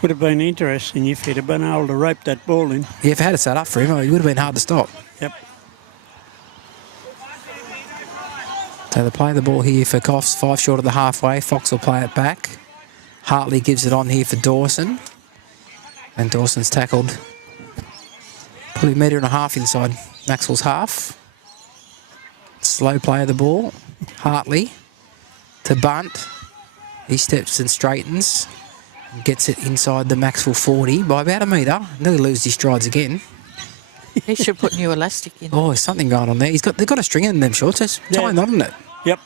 Would have been interesting if he'd have been able to rope that ball in. Yeah, if it had it set up for him, it would have been hard to stop. Yep. So they play the ball here for Coffs, 5 short of the halfway. Fox will play it back. Hartley gives it on here for Dawson. And Dawson's tackled probably 1.5 metres inside Maxwell's half. Slow play of the ball. Hartley to Bunt. He steps and straightens. And gets it inside the Macksville 40 by about 1 metre. Nearly loses his strides again. He should put new elastic in. Oh, there's something going on there. They've got a string in them shorts. That's tying on it. Yep.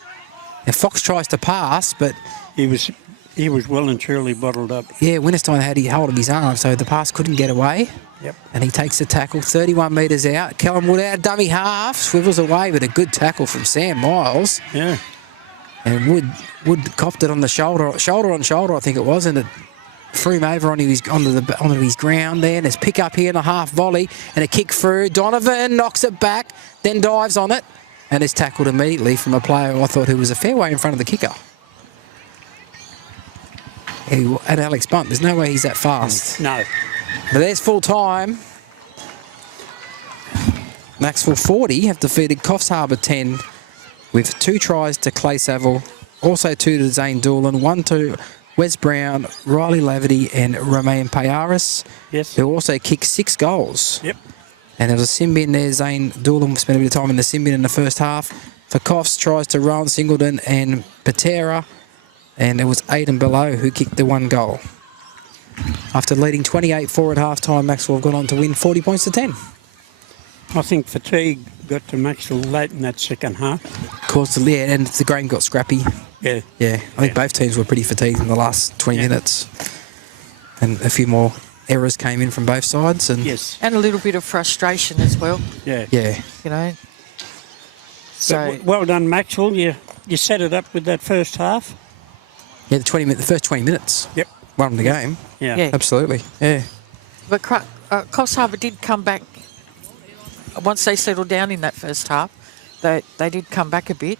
And Fox tries to pass, but he was well and truly bottled up. Yeah, Winterstein had hold of his arm, so the pass couldn't get away. Yep. And he takes the tackle, 31 metres out. Callum Wood out, dummy half, swivels away, but a good tackle from Sam Miles. Yeah. And Wood copped it on the shoulder on shoulder, I think it was, and it threw him over onto his ground there. And there's pick up here and a half volley and a kick through. Donovan knocks it back, then dives on it, and is tackled immediately from a player I thought who was a fair way in front of the kicker. And Alex Bunt, there's no way he's that fast. No. But there's full time. Macksville 40 have defeated Coffs Harbour 10 with 2 tries to Clay Saville, also 2 to Zane Doolan, 1 to Wes Brown, Riley Laverty and Romain Payaris, who also kicked 6 goals. Yep. And there was a sin bin there. Zane Doolan spent a bit of time in the sin bin in the first half. For Coffs, tries to Rowan Singleton and Patera. And it was Aidan Below who kicked the 1 goal. After leading 28-4 at half-time, Macksville have gone on to win 40 points to 10. I think fatigue got to Macksville late in that second half. Of course, and the game got scrappy. Yeah. Yeah, I think both teams were pretty fatigued in the last 20 minutes. And a few more errors came in from both sides. And Yes. And a little bit of frustration as well, Yeah. yeah, you know. But So, well done, Macksville. You set it up with that first half. yeah, the first 20 minutes. Yep. Won the game. Yeah. yeah. Absolutely. Yeah. But Coffs Harbour did come back once they settled down in that first half. They did come back a bit.